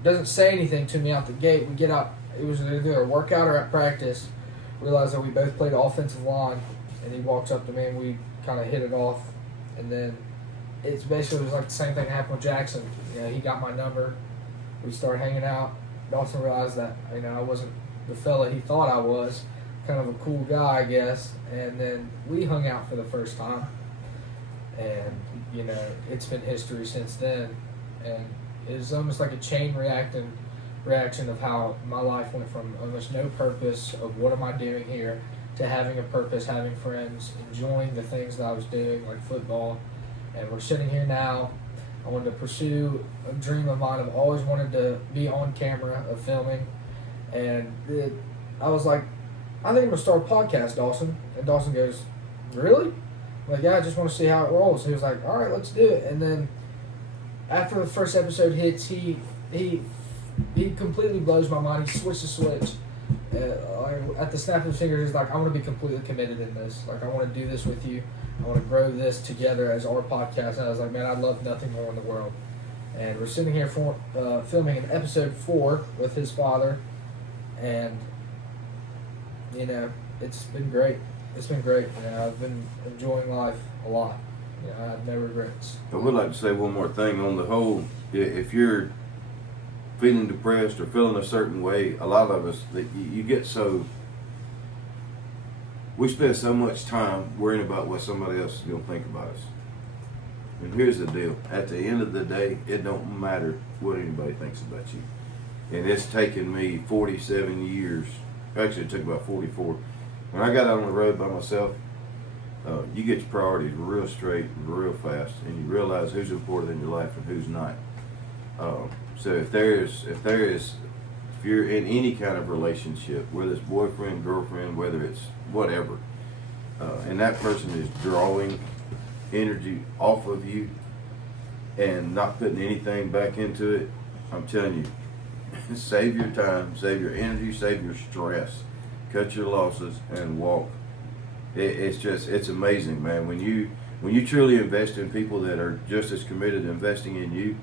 doesn't say anything to me out the gate. We get out. It was either a workout or at practice. Realized that we both played offensive line, and he walks up to me, and we kind of hit it off. And then it was like the same thing happened with Jackson. He got my number. We started hanging out. Dawson realized that I wasn't the fella he thought I was, kind of a cool guy, I guess. And then we hung out for the first time, and it's been history since then. And it was almost like a chain reaction of how my life went from almost no purpose of what am I doing here to having a purpose, having friends, enjoying the things that I was doing, like football. And we're sitting here now. I wanted to pursue a dream of mine. I've always wanted to be on camera of filming. And I was like, "I think I'm going to start a podcast, Dawson." And Dawson goes, "Really?" I'm like, "Yeah, I just want to see how it rolls." He was like, "All right, let's do it." And then after the first episode hits, he completely blows my mind. He switched the switch. At the snap of his fingers, he's like, "I want to be completely committed in this. Like, I want to do this with you. I want to grow this together as our podcast." And I was like, "Man, I'd love nothing more in the world." And we're sitting here filming an episode 4 with his father. And, it's been great. It's been great. I've been enjoying life a lot. I have no regrets. I would like to say one more thing on the whole. If you're feeling depressed or feeling a certain way, a lot of us, you get so... We spend so much time worrying about what somebody else is going to think about us. And here's the deal. At the end of the day, it don't matter what anybody thinks about you. And it's taken me 47 years. Actually, it took about 44. When I got out on the road by myself, you get your priorities real straight and real fast, and you realize who's important in your life and who's not. So if you're in any kind of relationship, whether it's boyfriend, girlfriend, whether it's whatever, and that person is drawing energy off of you and not putting anything back into it, I'm telling you, save your time, save your energy, save your stress, cut your losses, and walk. It's amazing, man. When you truly invest in people that are just as committed to investing in you,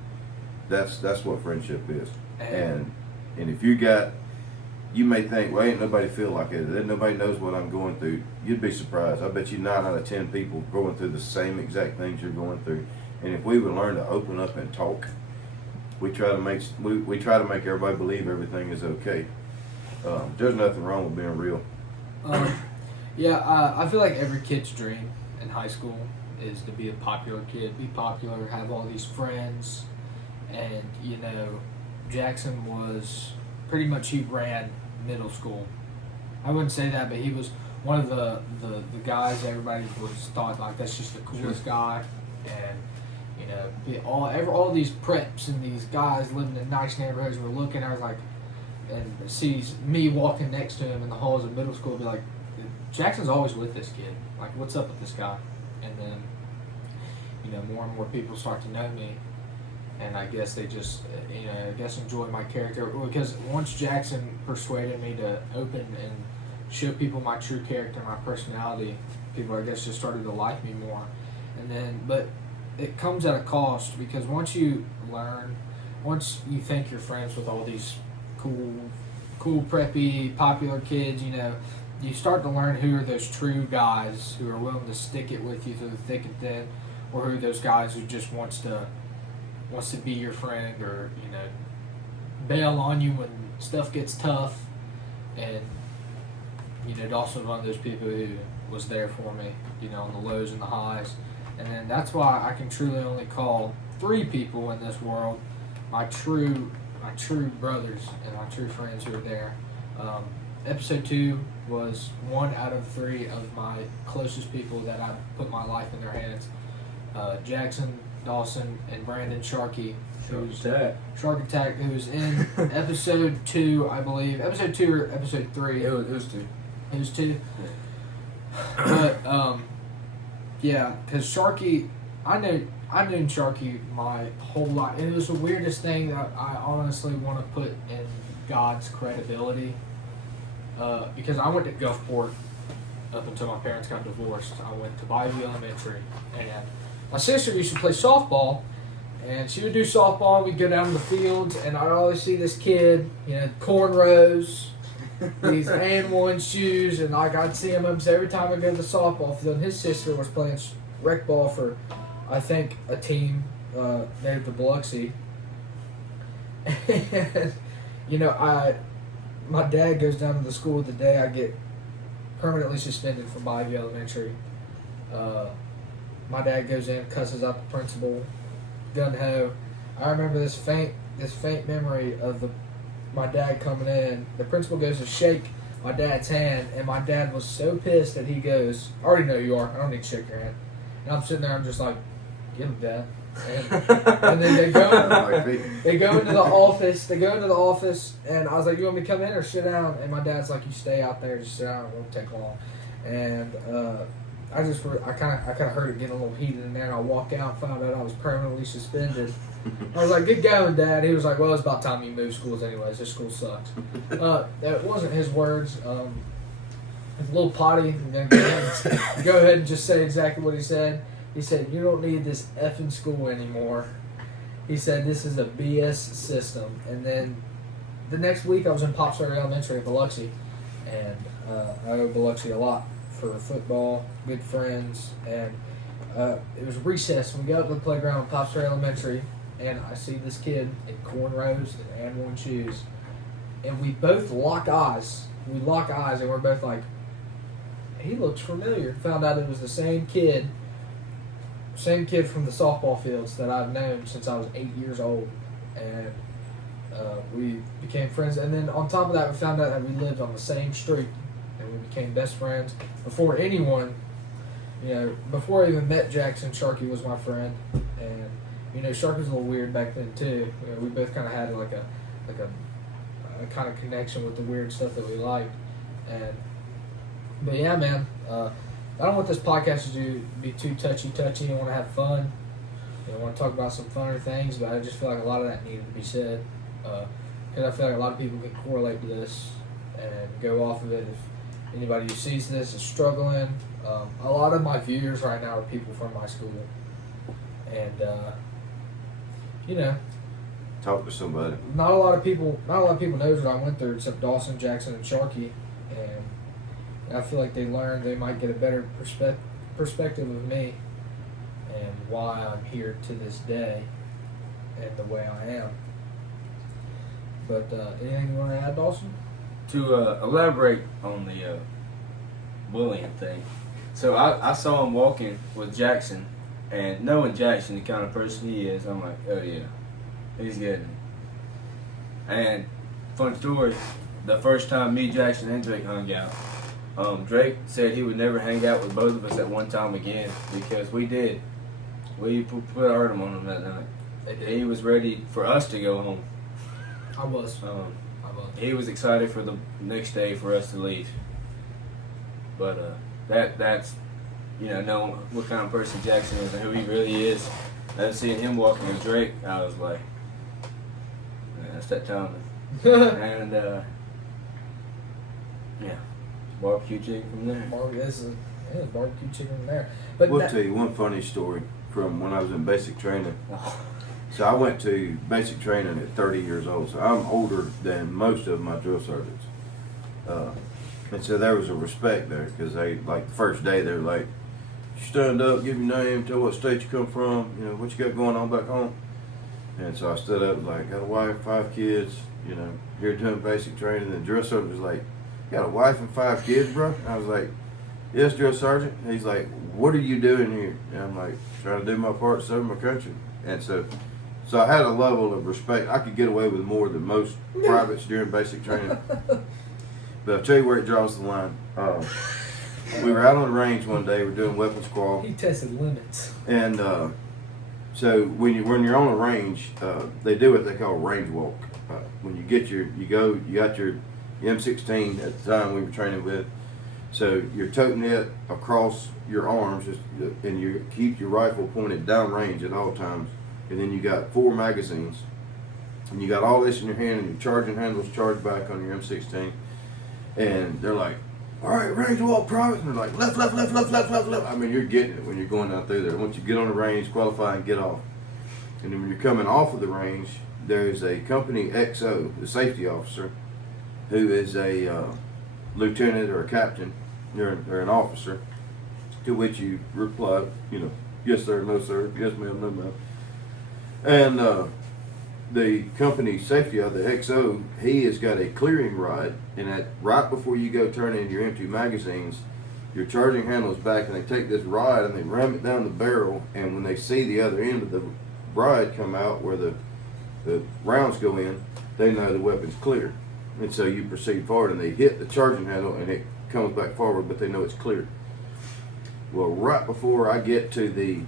that's what friendship is. And if you may think, well, ain't nobody feel like it. Nobody knows what I'm going through. You'd be surprised. I bet you 9 out of 10 people going through the same exact things you're going through. And if we would learn to open up and talk, we try to make everybody believe everything is okay. There's nothing wrong with being real. I feel like every kid's dream in high school is to be a popular kid, be popular, have all these friends, and Jackson was pretty much, he ran middle school. I wouldn't say that, but he was one of the guys everybody was thought like that's just the coolest guy, and all these preps and these guys living in nice neighborhoods were looking. I was like, and sees me walking next to him in the halls of middle school, be like, Jackson's always with this kid. Like, what's up with this guy? And then, more and more people start to know me, and I guess they just, enjoy my character. Because once Jackson persuaded me to open and show people my true character, my personality, people, I guess, just started to like me more. And then, but it comes at a cost, because once you think you're friends with all these cool, preppy, popular kids, you start to learn who are those true guys who are willing to stick it with you through the thick and thin, or who are those guys who just wants to be your friend, or bail on you when stuff gets tough. And Dawson's one of those people who was there for me, on the lows and the highs. And then that's why I can truly only call 3 people in this world my true brothers and my true friends who are there. Episode 2 was 1 out of 3 of my closest people that I put my life in their hands. Jackson, Dawson, and Brandon Sharkey. Shark Attack, who's in episode 2, I believe. Episode 2 or episode 3? It was 2. It was 2? But, because Sharky, I knew Sharky my whole life. And it was the weirdest thing that I honestly want to put in God's credibility. Because I went to Gulfport up until my parents got divorced. I went to Bayview Elementary, and my sister used to play softball, and she would do softball, and we'd go down to the fields, and I'd always see this kid, cornrows, these and-one shoes, and I'd see him almost every time I go to the softball field. And his sister was playing rec ball for, I think, a team named the Biloxi. And, my dad goes down to the school the day I get permanently suspended from Bayview Elementary. My dad goes in, cusses out the principal, gun-ho. I remember this faint memory of my dad coming in. The principal goes to shake my dad's hand, and my dad was so pissed that he goes, I already know who you are, I don't need to shake your hand. And I'm sitting there, I'm just like, get him, Dad. And then they go into the office, and I was like, you want me to come in or sit down? And my dad's like, you stay out there, just sit down, it won't take long. And I kind of heard it getting a little heated in there, and I walked out and found out I was permanently suspended. I was like, good going, Dad. He was like, well, it's about time you move schools anyways. This school sucks. That wasn't his words. A little potty. I'm going to go ahead and just say exactly what he said. He said, you don't need this effing school anymore. He said, this is a BS system. And then the next week I was in Pops Ferry Elementary in Biloxi. And I owe Biloxi a lot for football, good friends. And it was recess. We go up to the playground in Pops Ferry Elementary. And I see this kid in cornrows and one shoes. And we both lock eyes. And we're both like, he looks familiar. Found out it was the same kid from the softball fields that I've known since I was 8 years old. And we became friends. And then on top of that, we found out that we lived on the same street. And we became best friends. Before anyone, before I even met Jackson, Sharky was my friend. And, Sharky was a little weird back then too. We both kind of had like a kind of connection with the weird stuff that we liked. But yeah, man, I don't want this podcast to be too touchy. I want to have fun. I want to talk about some funner things, but I just feel like a lot of that needed to be said. Because I feel like a lot of people can correlate to this and go off of it. anybody who sees this is struggling. A lot of my viewers right now are people from my school, and Talk to somebody. not a lot of people knows what I went through except Dawson, Jackson, and Sharkey, and I feel like they learned they might get a better perspective of me and why I'm here to this day and the way I am. But anything you want to add, Dawson? To elaborate on the bullying thing, so I saw him walking with Jackson, and knowing Jackson, the kind of person he is, I'm like, oh yeah, he's getting it. And fun story, the first time me, Jackson, and Drake hung out, Drake said he would never hang out with both of us at one time again because we did. We put our arm on him that night. He was ready for us to go home. I was. He was excited for the next day for us to leave. But that's knowing what kind of person Jackson is and who he really is. And seeing him walking with Drake, I was like, man, that's that time. And barbecue chicken from there. Barbecue chicken from there. But We'll tell you one funny story from when I was in basic training. So I went to basic training at 30 years old. So I'm older than most of my drill sergeants. And so there was a respect there because they, like the first day, they were like, stand up, give your name, tell what state you come from, what you got going on back home. And so I stood up like, got a wife, 5 kids, here doing basic training. And the drill sergeant was like, you got a wife and 5 kids, bro? And I was like, yes, drill sergeant. And he's like, what are you doing here? And I'm like, trying to do my part, serve my country. And so I had a level of respect. I could get away with more than most privates during basic training. But I'll tell you where it draws the line. We were out on the range one day. We're doing weapons qual. he tested limits. And so when you're on a range, they do what they call range walk. When you got your M16 at the time we were training with. So you're toting it across your arms, and you keep your rifle pointed downrange at all times. And then you got 4 magazines, and you got all this in your hand, and your charging handles charged back on your M16. And they're like, all right, range walk, private. And they're like, left, left, left, left, left, left, left. I mean, you're getting it when you're going out through there. Once you get on the range, qualify and get off. And then when you're coming off of the range, there's a company XO, the safety officer, who is a lieutenant or a captain, or an officer, to which you reply, yes sir, no sir, yes ma'am, no ma'am. And the company safety of the XO, he has got a clearing rod, and right before you go turn in your empty magazines, your charging handle is back, and they take this rod and they ram it down the barrel, and when they see the other end of the rod come out where the rounds go in, they know the weapon's clear. And so you proceed forward, and they hit the charging handle, and it comes back forward, but they know it's clear. Well, right before I get to the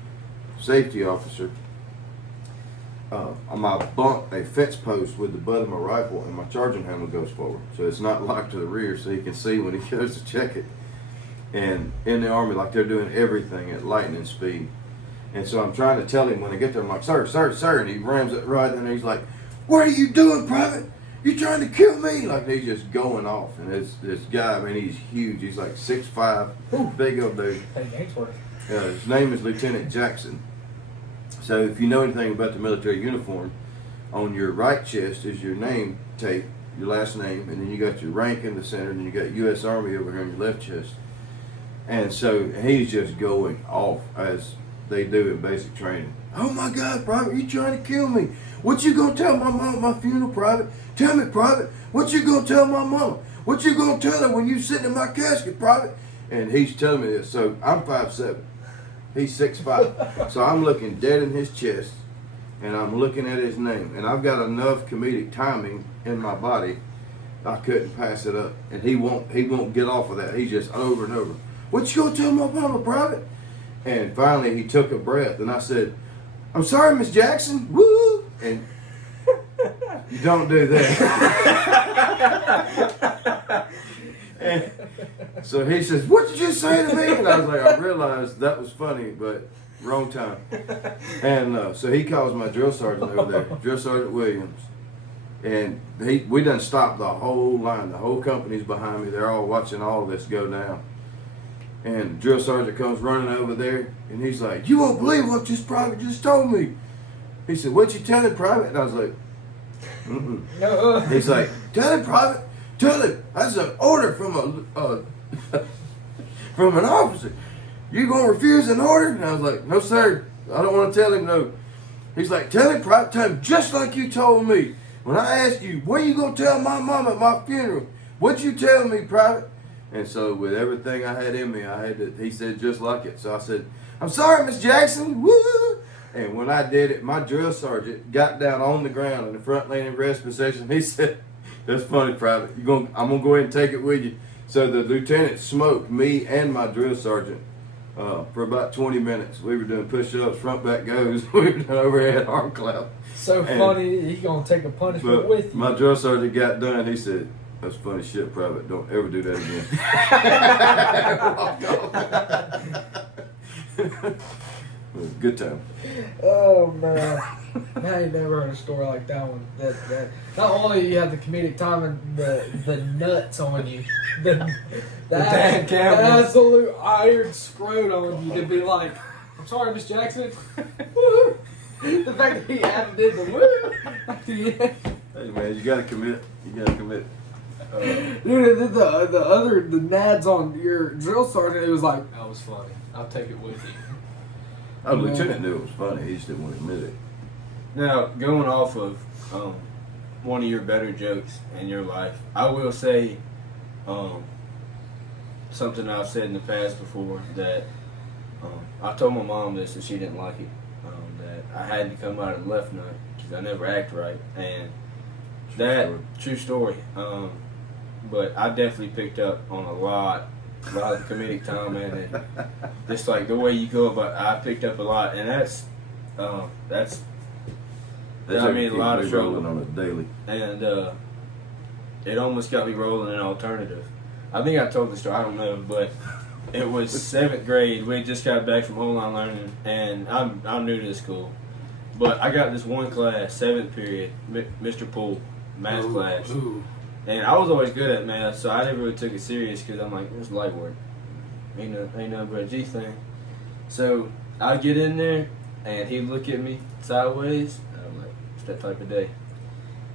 safety officer, I bump a fence post with the butt of my rifle, and my charging handle goes forward. So it's not locked to the rear, so he can see when he goes to check it. And in the Army, like, they're doing everything at lightning speed. And so I'm trying to tell him when I get there, I'm like, sir, sir, sir. And he rams it right, and he's like, what are you doing, Private? You trying to kill me? Like, he's just going off. And this guy, I mean, he's huge. He's like 6'5", big old dude. His name is Lieutenant Jackson. So if you know anything about the military uniform, on your right chest is your name tape, your last name, and then you got your rank in the center, and then you got U.S. Army over here on your left chest. And so he's just going off as they do in basic training. Oh my God, Private, you trying to kill me? What you gonna tell my mom at my funeral, Private? Tell me, Private, what you gonna tell my mama? What you gonna tell her when you sitting in my casket, Private? And he's telling me this. So I'm 5'7". He's 6'5". So I'm looking dead in his chest, and I'm looking at his name, and I've got enough comedic timing in my body, I couldn't pass it up. And he won't get off of that. He's just over and over. What you gonna tell my mama, Private? And finally he took a breath, and I said, I'm sorry, Miss Jackson. Woo! And you don't do that. And so he says, what did you say to me? And I was like, I realized that was funny, but wrong time. And so he calls my drill sergeant over there, Drill Sergeant Williams. And we done stopped the whole line. The whole company's behind me. They're all watching all of this go down. And the drill sergeant comes running over there, and he's like, "You won't believe what this private just told me." He said, "What you telling private?" And I was like, "Mm-mm." He's like, "Tell him, private. Tell him. That's an order from from an officer. You gonna refuse an order?" And I was like, "No, sir. I don't want to tell him no." He's like, "Tell him, private. Tell him just like you told me. When I asked you, what you gonna tell my mom at my funeral? What you tell me, private?" And so with everything I had in me, he said just like it. So I said, "I'm sorry, Miss Jackson." Woo! And when I did it, my drill sergeant got down on the ground in the front lane of rest position. He said, "That's funny, private. I'm gonna go ahead and take it with you." So the lieutenant smoked me and my drill sergeant for about 20 minutes. We were doing push-ups, front back goes. We were doing overhead arm clap. So funny, he gonna take a punishment with you. My drill sergeant got done. He said, "That's funny shit, private. Don't ever do that again." Good time. Oh man, I ain't never heard a story like that one. That not only you have the comedic timing, the nuts on you, the absolute iron screwed on you to be like, "I'm sorry, Miss Jackson." The fact that he added in the woo at the end. Hey man, you gotta commit. You gotta commit. Dude, the nads on your drill sergeant, it was like, "That was funny. I'll take it with you." The lieutenant knew it was funny. He just didn't want to admit it. Now, going off of one of your better jokes in your life, I will say something I've said in the past before that I told my mom this and she didn't like it. That I had to come out of the left nut because I never act right, and true story. But I definitely picked up on a lot of the comedic time, man, and just like the way you go about. I picked up a lot, and that's I mean, a lot of trouble on it daily, and it almost got me rolling an alternative. I think I told the story. I don't know, but it was 7th grade. We just got back from online learning, and I'm new to the school, but I got this one class, 7th period, Mr. Poole, math class. Ooh. And I was always good at math, so I never really took it serious because I'm like, it's light work. Ain't nothing but a G thing. So I'd get in there, and he'd look at me sideways, and I'm like, it's that type of day.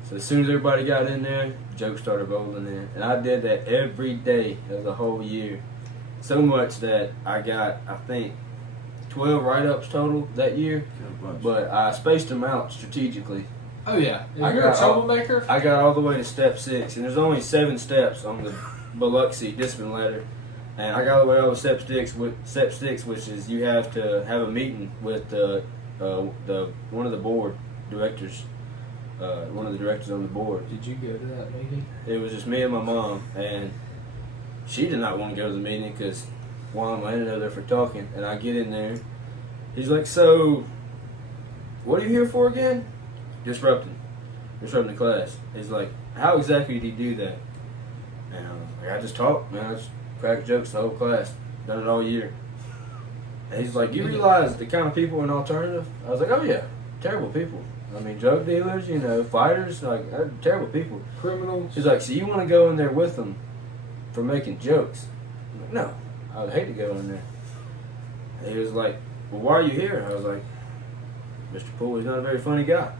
So as soon as everybody got in there, jokes started rolling in. And I did that every day of the whole year. So much that I got, I think, 12 write-ups total that year. But I spaced them out strategically. Oh yeah, you're a troublemaker. I got all the way to step 6, and there's only 7 steps on the Biloxi discipline ladder, and I got all the way over step 6, which is you have to have a meeting with the one of the board directors, one of the directors on the board. Did you go to that meeting? It was just me and my mom, and she did not want to go to the meeting because one, I ended up there for talking, and I get in there. He's like, "So, what are you here for again?" Disrupting the class. He's like, "How exactly did he do that?" And I just talked, man. I just cracked jokes the whole class. Done it all year. And he's like, "You realize the kind of people in alternative?" I was like, "Oh yeah, terrible people. I mean, drug dealers, fighters, like terrible people, Criminals." He's like, "So you want to go in there with them for making jokes?" I'm like, "No, I would hate to go in there." And he was like, "Well, why are you here?" I was like, "Mr. Poole, he's not a very funny guy."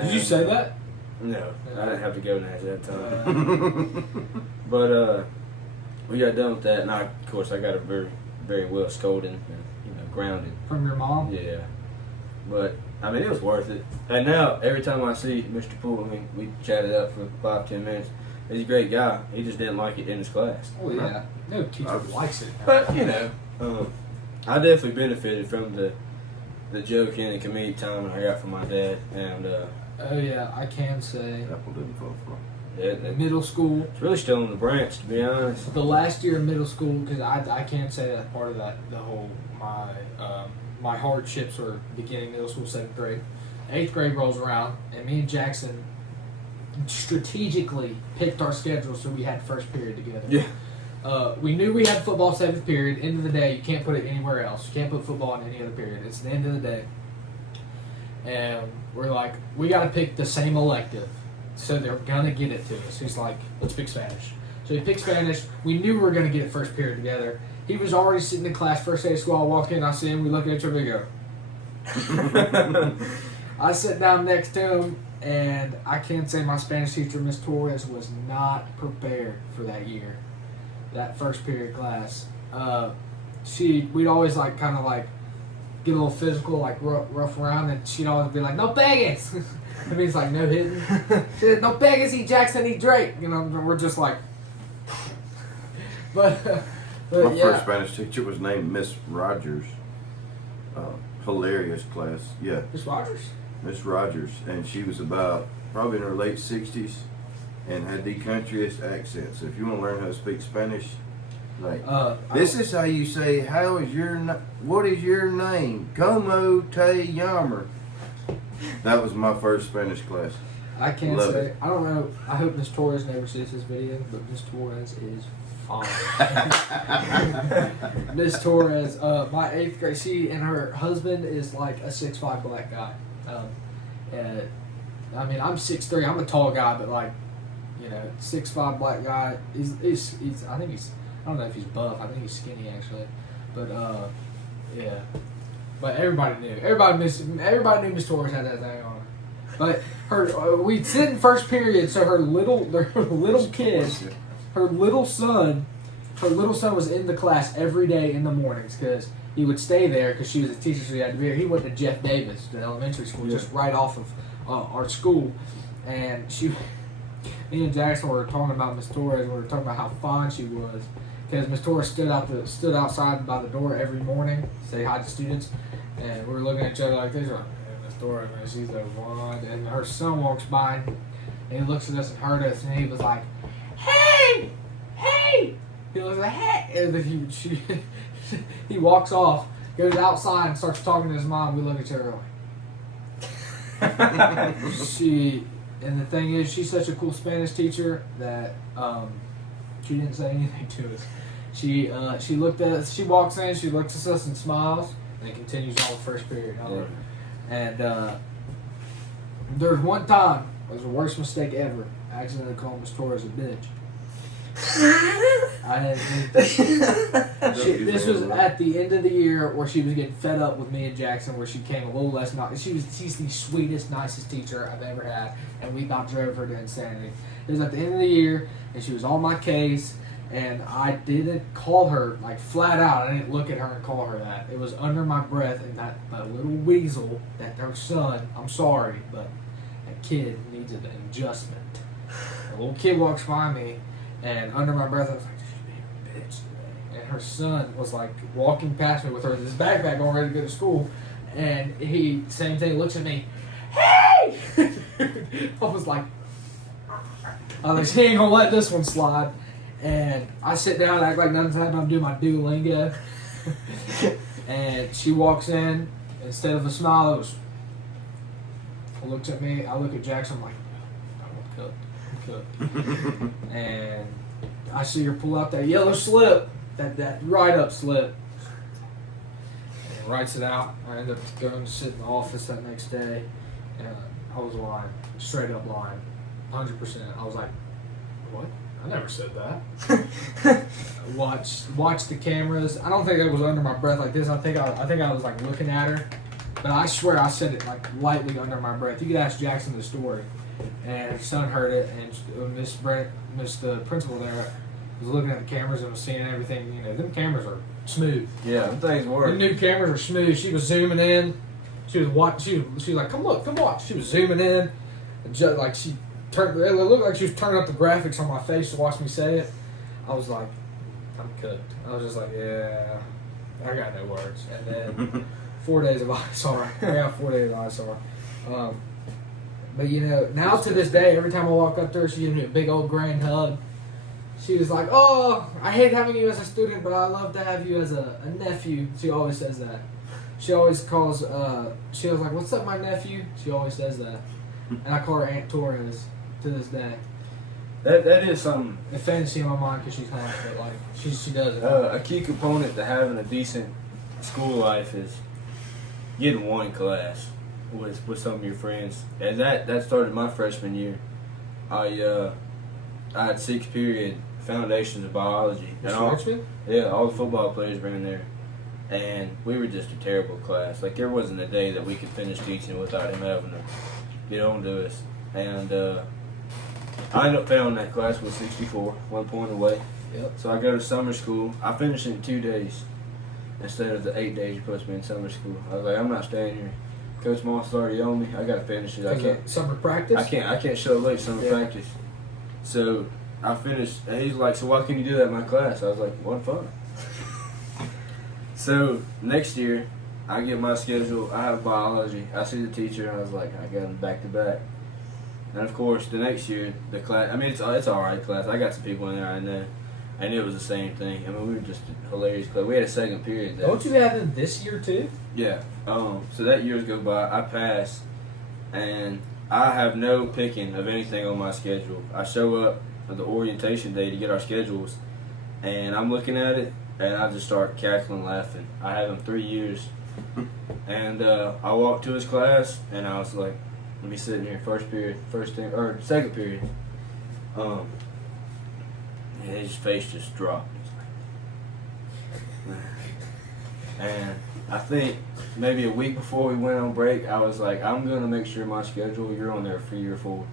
Did you say that? No, I didn't have to go Nash that time. But we got done with that, and of course I got a very, very well scolding and grounded. From your mom? Yeah, but I mean it was worth it. And now every time I see Mr. Poole, we chatted up for 5-10 minutes. He's a great guy. He just didn't like it in his class. Oh yeah, no teacher likes it. But I definitely benefited from the joking and comedic time I got from my dad, and oh yeah, I can say Apple didn't fall far. middle school. It's really still on the branch, to be honest. The last year of middle school, because I can't say that part of that the whole my hardships were beginning middle school, 7th grade. 8th grade rolls around, and me and Jackson strategically picked our schedule so we had first period together. Yeah. We knew we had football 7th period. End of the day, you can't put it anywhere else. You can't put football in any other period. It's the end of the day. and we're like, we got to pick the same elective, so they're gonna get it to us. He's like, let's pick Spanish. So he picked Spanish. We knew we were gonna get it first period together. He was already sitting in class first day of school. I walk in, I see him. We look at each other. We go. I sit down next to him, and I can say my Spanish teacher, Miss Torres, was not prepared for that year, that first period class. We'd always like kind of like get a little physical, like rough around, and she'd always be like, "No pegues." It means like no hitting. She said, "No pegues, eat Jackson, eat Drake." You know, we're just like. But My yeah. first Spanish teacher was named Miss Rogers. Hilarious class. Yeah, Miss Rogers. Miss Rogers, and she was about probably in her late 60s, and had the countryest accent. So if you want to learn how to speak Spanish, like this is how you say, what is your name? Como te llamas? That was my first Spanish class. I can't Love say. it. I don't know. I hope Miss Torres never sees this video, but Miss Torres is fine. Miss Torres, my 8th grade, she and her husband is like a 6'5" black guy. I mean, I'm 6'3". I'm a tall guy, but like, 6'5" black guy. He's I think he's. I don't know if he's buff. I think he's skinny actually, but yeah. But everybody knew. Everybody knew Miss Torres had that thing on. But we'd sit in first period, so her little kid, her little son was in the class every day in the mornings because he would stay there because she was a teacher, so he had to be there. He went to Jeff Davis, the elementary school, just right off of our school, and me and Jackson were talking about Miss Torres. We were talking about how fine she was because Miss Torres stood outside by the door every morning, say hi to students, and we were looking at each other like this. Like, Miss Torres, man, she's the one. And her son walks by, and he looks at us and heard us, and he was like, "Hey, hey!" He looks like, "Hey!" And then he walks off, goes outside, and starts talking to his mom. We look at each other like, and the thing is, she's such a cool Spanish teacher that she didn't say anything to us. She looked at us. She walks in. She looks at us and smiles, and continues on the first period. Yeah. And there was one time, it was the worst mistake ever. I accidentally called Miss Torres a bitch. I didn't think that. This was at the end of the year where she was getting fed up with me and Jackson, where she came a little less nice. She's the sweetest, nicest teacher I've ever had, and we about drove her to insanity. It was at the end of the year, and she was on my case, and I didn't call her, like, flat out. I didn't look at her and call her that. It was under my breath, and that little weasel, that her son, I'm sorry, but that kid needs an adjustment. A little kid walks by me, and under my breath, I was like, she's being a bitch today. And her son was like walking past me with her his backpack on, ready to go to school. And he, same thing, looks at me, "Hey!" I was like, she ain't gonna let this one slide. And I sit down, act like nothing's happened. I'm doing my Duolingo. And she walks in, instead of a smile, it was, looks at me, I look at Jackson, I'm like, I'm cooked. And I see her pull out that yellow slip, that write-up slip, and writes it out. I ended up going to sit in the office that next day, and I was lying, straight up lying, 100%. I was like, what? I never said that. Watch the cameras. I don't think it was under my breath like this. I think I was like looking at her, but I swear I said it like lightly under my breath. You could ask Jackson the story. And her son heard it, and the principal there was looking at the cameras and was seeing everything. Them cameras are smooth. Yeah, them things The work. new cameras are smooth. She was zooming in. She was like, "Come look, come watch." She was zooming in, and like she turned. It looked like she was turning up the graphics on my face to watch me say it. I was like, I'm cooked. I was just like, yeah, I got no words. And then 4 days of ISR. I got 4 days of ISR. But now to this day, every time I walk up to her, she gives me a big old grand hug. She was like, "Oh, I hate having you as a student, but I love to have you as a nephew." She always says that. She always calls, she was like, "What's up, my nephew?" She always says that. And I call her Aunt Torres to this day. That is something. A fantasy in my mind because she's half, but like, she does it. A key component to having a decent school life is getting one class. with some of your friends. And that started my freshman year. I had 6th period foundations of biology. And all the football players were in there. And we were just a terrible class. Like, there wasn't a day that we could finish teaching without him having to get on to us. And I ended up failing that class with 64, 1 point away. Yep. So I go to summer school. I finished in 2 days instead of the 8 days you supposed to be in summer school. I was like, I'm not staying here. Coach Moss already on me. I got to finish it. Summer practice? I can't show late summer practice. So I finished. And he's like, so why couldn't you do that in my class? I was like, what fun. So next year, I get my schedule. I have biology. I see the teacher. And I was like, I got them back to back. And of course, the next year, the class. I mean, it's all right class. I got some people in there I know, and it was the same thing. I mean, we were just a hilarious class. We had a 2nd period. Don't you have them this year too? Yeah. So that years go by. I pass, and I have no picking of anything on my schedule. I show up at the orientation day to get our schedules, and I'm looking at it, and I just start cackling, laughing. I had him 3 years, and I walked to his class, and I was like, "Let me sit in here, 2nd period." And his face just dropped. And I think maybe a week before we went on break, I was like, I'm going to make sure my schedule, you're on there for year 4.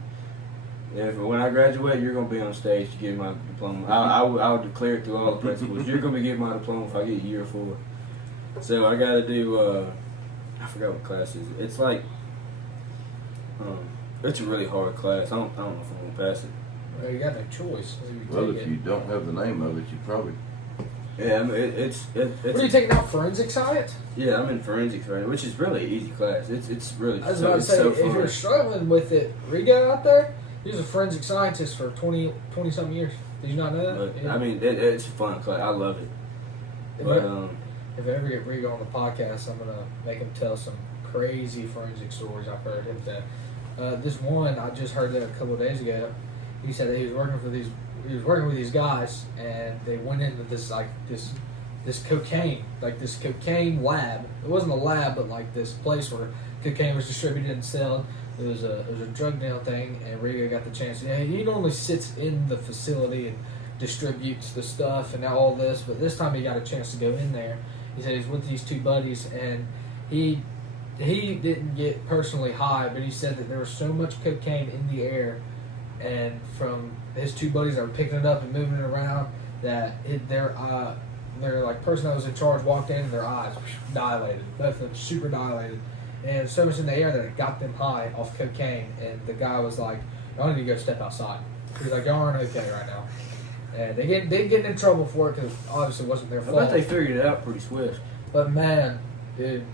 When I graduate, you're going to be on stage to get my diploma. I'll declare it to all the principals. You're going to be getting my diploma if I get year 4. So I got to do, I forgot what class it is. It's like, it's a really hard class. I don't know if I'm going to pass it. Well, you got no choice. Well, if you don't have the name of it, you probably. Yeah, I mean, it's. What are you taking out? Forensic science? Yeah, I'm in forensics right now, which is really an easy class. It's really. I was about to say, so if fun. you're struggling with it, Rigo out there, he was a forensic scientist for 20 something years. Did you not know that? But, Yeah. I mean, it's a fun class. I love it. But If I ever get Rigo on the podcast, I'm gonna make him tell some crazy forensic stories I've heard him tell. This one I just heard that a couple of days ago. He said that he was working with these guys, and they went into this cocaine lab. It wasn't a lab, but like this place where cocaine was distributed and sold. It was a drug deal thing, and Rigo got the chance. Yeah, he normally sits in the facility and distributes the stuff and all this, but this time he got a chance to go in there. He said he's with these 2 buddies, and he didn't get personally high, but he said that there was so much cocaine in the air, and from his 2 buddies that were picking it up and moving it around, that their like person that was in charge walked in and their eyes dilated, both of them super dilated, and so much in the air that it got them high off cocaine. And the guy was like, "Y'all need to go step outside." He's like, "Y'all aren't okay right now." And they get in trouble for it because obviously it wasn't their I fault. bet they figured it out pretty swift. But man, dude,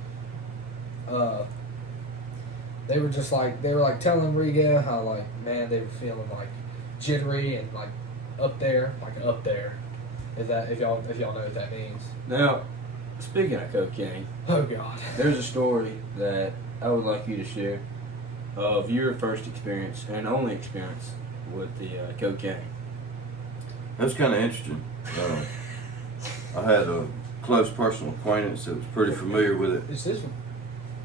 they were telling Rigo how like, man, they were feeling like jittery and like up there. If y'all know what that means. Now, speaking of cocaine, Oh God. there's a story that I would like you to share of your first experience and only experience with the cocaine. That was kind of interesting. I had a close personal acquaintance that was pretty familiar with it. Is this one?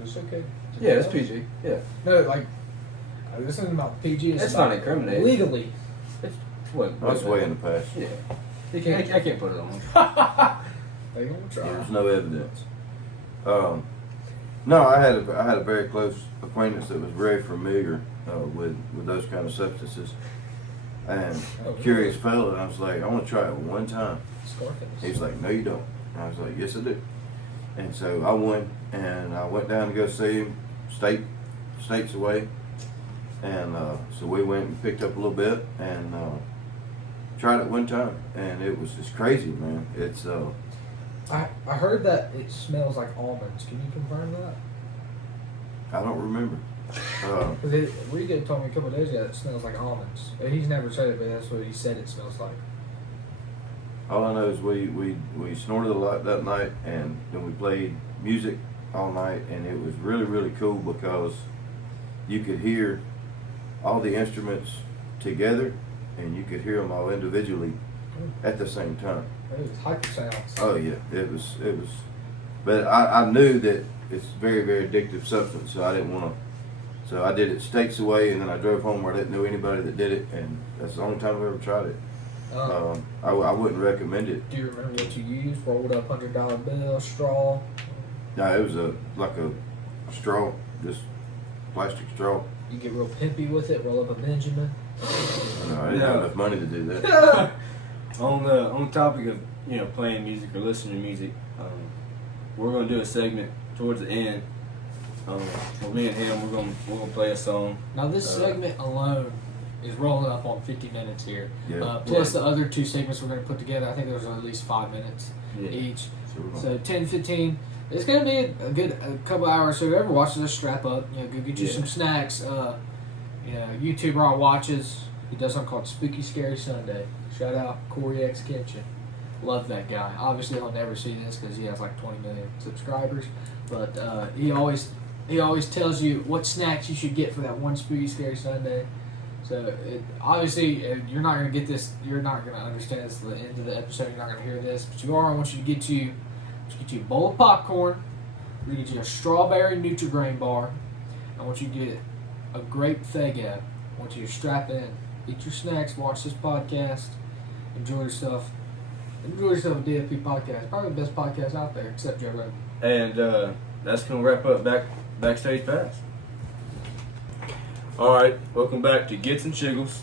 It's okay. Yeah, it's PG. Yeah, No, like this isn't about PG. it's about not incriminating. legally. It's what? That's way in the past. Yeah, You can't. I can't put it on. They gonna try. There's no evidence. No, I had a very close acquaintance that was very familiar with those kind of substances, and curious fellow. And I was like, I want to try it one time. Scarface. He's like, no, you don't. And I was like, yes, I do. And so I went down to go see him, states away, and so we went and picked up a little bit and tried it one time, and it was just crazy, man. It's I heard that it smells like almonds. Can you confirm that? I don't remember. Because Rigo told me a couple of days ago it smells like almonds. He's never said it, but that's what he said it smells like. All I know is we snorted a lot that night, and then we played music all night, and it was really, really cool because you could hear all the instruments together, and you could hear them all individually at the same time. It was hyper sounds. Oh yeah, it was. But I knew that it's a very, very addictive substance, so I didn't want to. So I did it states away, and then I drove home where I didn't know anybody that did it, and that's the only time I've ever tried it. I wouldn't recommend it. Do you remember what you used? Rolled up $100 bill, straw? No, it was like a straw, just plastic straw. You get real pimpy with it, roll up a Benjamin. No, I didn't have enough money to do that. On the topic of playing music or listening to music, we're gonna do a segment towards the end. For me and him, we're gonna play a song. Now this segment alone is rolling up on 50 minutes here. Yeah. Plus the other two segments we're going to put together. I think there's at least 5 minutes each. So 10, 15. It's going to be a good couple hours. So whoever watches us, strap up. Go get you some snacks. YouTuber I watches. He does something called Spooky Scary Sunday. Shout out Corey X Kitchen. Love that guy. Obviously he'll never see this because he has like 20 million subscribers. But he always tells you what snacks you should get for that one Spooky Scary Sunday. So obviously you're not going to get this. You're not going to understand this at the end of the episode. You're not going to hear this. But I want you to get you a bowl of popcorn. We're going to get you a strawberry Nutri-Grain bar. I want you to get a grape Faygo. I want you to strap in, eat your snacks, watch this podcast, enjoy yourself. Enjoy yourself a DFP podcast. Probably the best podcast out there, except Joe Rogan. And that's going to wrap up Backstage Pass. All right, welcome back to Gets and Shiggles.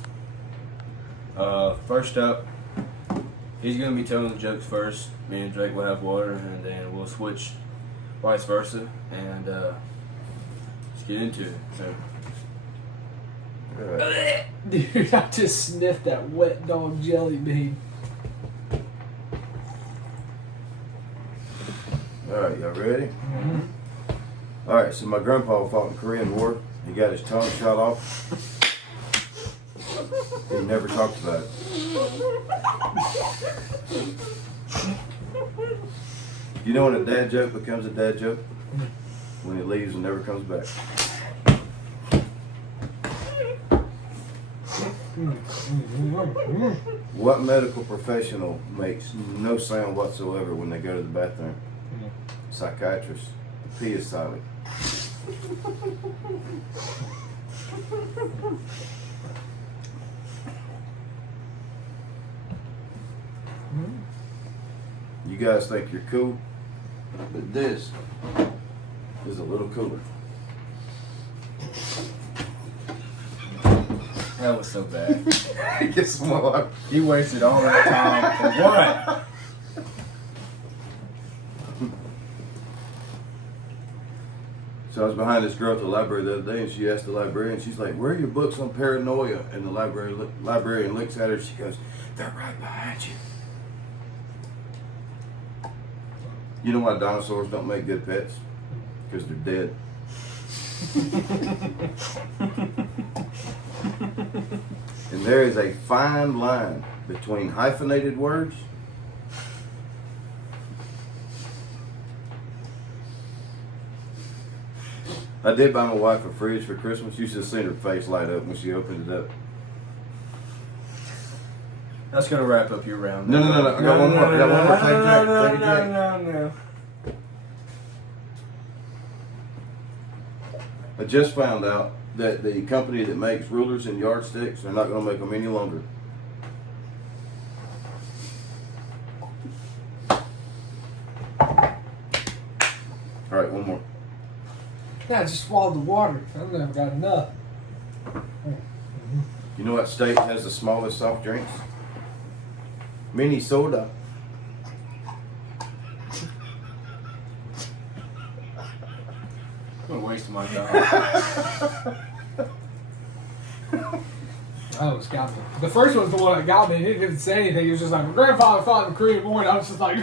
First up, he's going to be telling the jokes first. Me and Drake will have water, and then we'll switch vice versa, and let's get into it. So. Dude, I just sniffed that wet dog jelly bean. Alright, y'all ready? Mm-hmm. Alright, so my grandpa fought in the Korean War. He got his tongue shot off. He never talked about it. You know when a dad joke becomes a dad joke? When it leaves and never comes back. What medical professional makes no sound whatsoever when they go to the bathroom? Psychiatrist. The P is silent. You guys think you're cool, but this is a little cooler. That was so bad. Get some more. You wasted all that time for what? So I was behind this girl at the library the other day, and she asked the librarian, she's like, "Where are your books on paranoia?" And the librarian looks at her, she goes, "They're right behind you." You know why dinosaurs don't make good pets? Because they're dead. And there is a fine line between hyphenated words I did buy my wife a fridge for Christmas. You should have seen her face light up when she opened it up. That's gonna wrap up your round. No. I got one more. Take a drink. No. I just found out that the company that makes rulers and yardsticks are not going to make them any longer. All right, one more. Yeah, I just swallowed the water. I've never got enough. You know what state has the smallest soft drinks? Minnesota. What a waste of my time. Oh, it's got me. The first one's the one that got me. He didn't say anything. He was just like, my grandfather fought in the Korean War. And I was just like,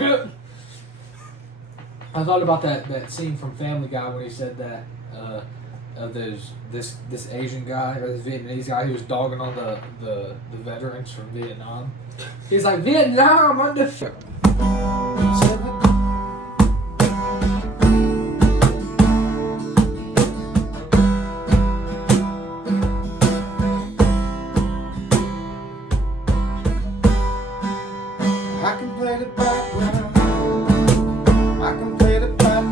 I thought about that scene from Family Guy when he said that of this Asian guy or this Vietnamese guy who was dogging on the veterans from Vietnam. He's like, Vietnam undefeated. I can play the background. I can play the piano.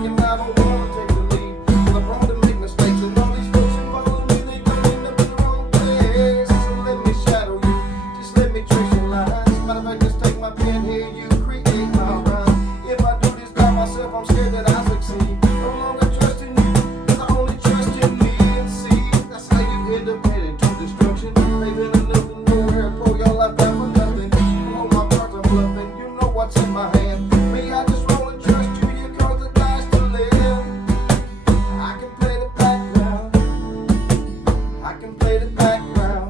thinking I don't wanna take the lead. 'Cause I'm prone to make mistakes, and all these folks who follow me, they gon' end up in the wrong place. So let me shadow you, just let me trace your lines. Matter of fact, just take my pen here, you create my rhyme. If I do this by myself, I'm scared that I'll succeed. No longer trusting you, 'cause I only trust in me. And see, that's how you end up headed to destruction. Living in the nowhere, pour your life down for nothing. You hold my cards, I'm bluffing. You know what's in my hand. Me, I just wanna trust you. You cause the dice to live. I can play the background. I can play the background.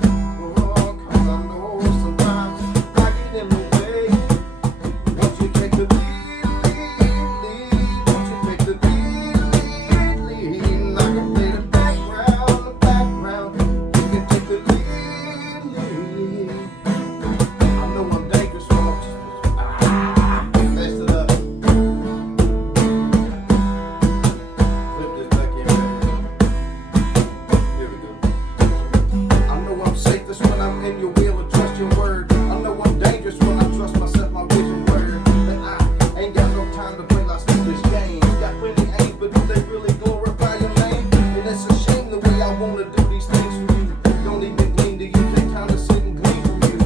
Oh, 'cause I know sometimes I get in the way. Won't you take the lead? Won't you take the lead? I can play the background. You can take the lead. I know I'm dangerous when I'm messed it up. Flip this back in. Here we go. I know I'm safest when I'm in your will and trust your word. I know I'm dangerous when I trust myself, my vision word. But I ain't got no time to play like foolish games. Got plenty aims, but do they really glorify your name? And it's a shame the way I wanna do these things for you. Don't even glean to you, can't kinda sit and glean from you.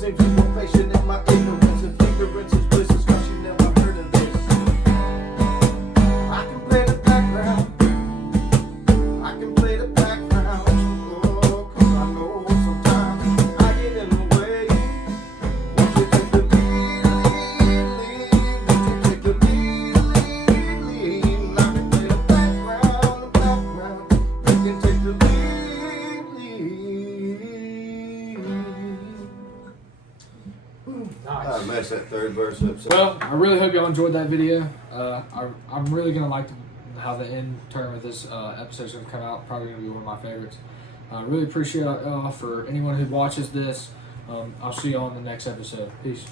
Seems you more patient in my ignorance. If ignorance is bliss, it's 'cause you never heard of this. I can play the background. I can play the background. Oh, 'cause I know sometimes I get in the way. Won't you take the lead? Won't you take the lead? I can play the background. You can take the lead. I messed that third verse up. Well, I really hope y'all enjoyed that video. I'm really gonna like how the end term of this episode's gonna come out. Probably gonna be one of my favorites. I really appreciate y'all for anyone who watches this. I'll see y'all in the next episode. Peace.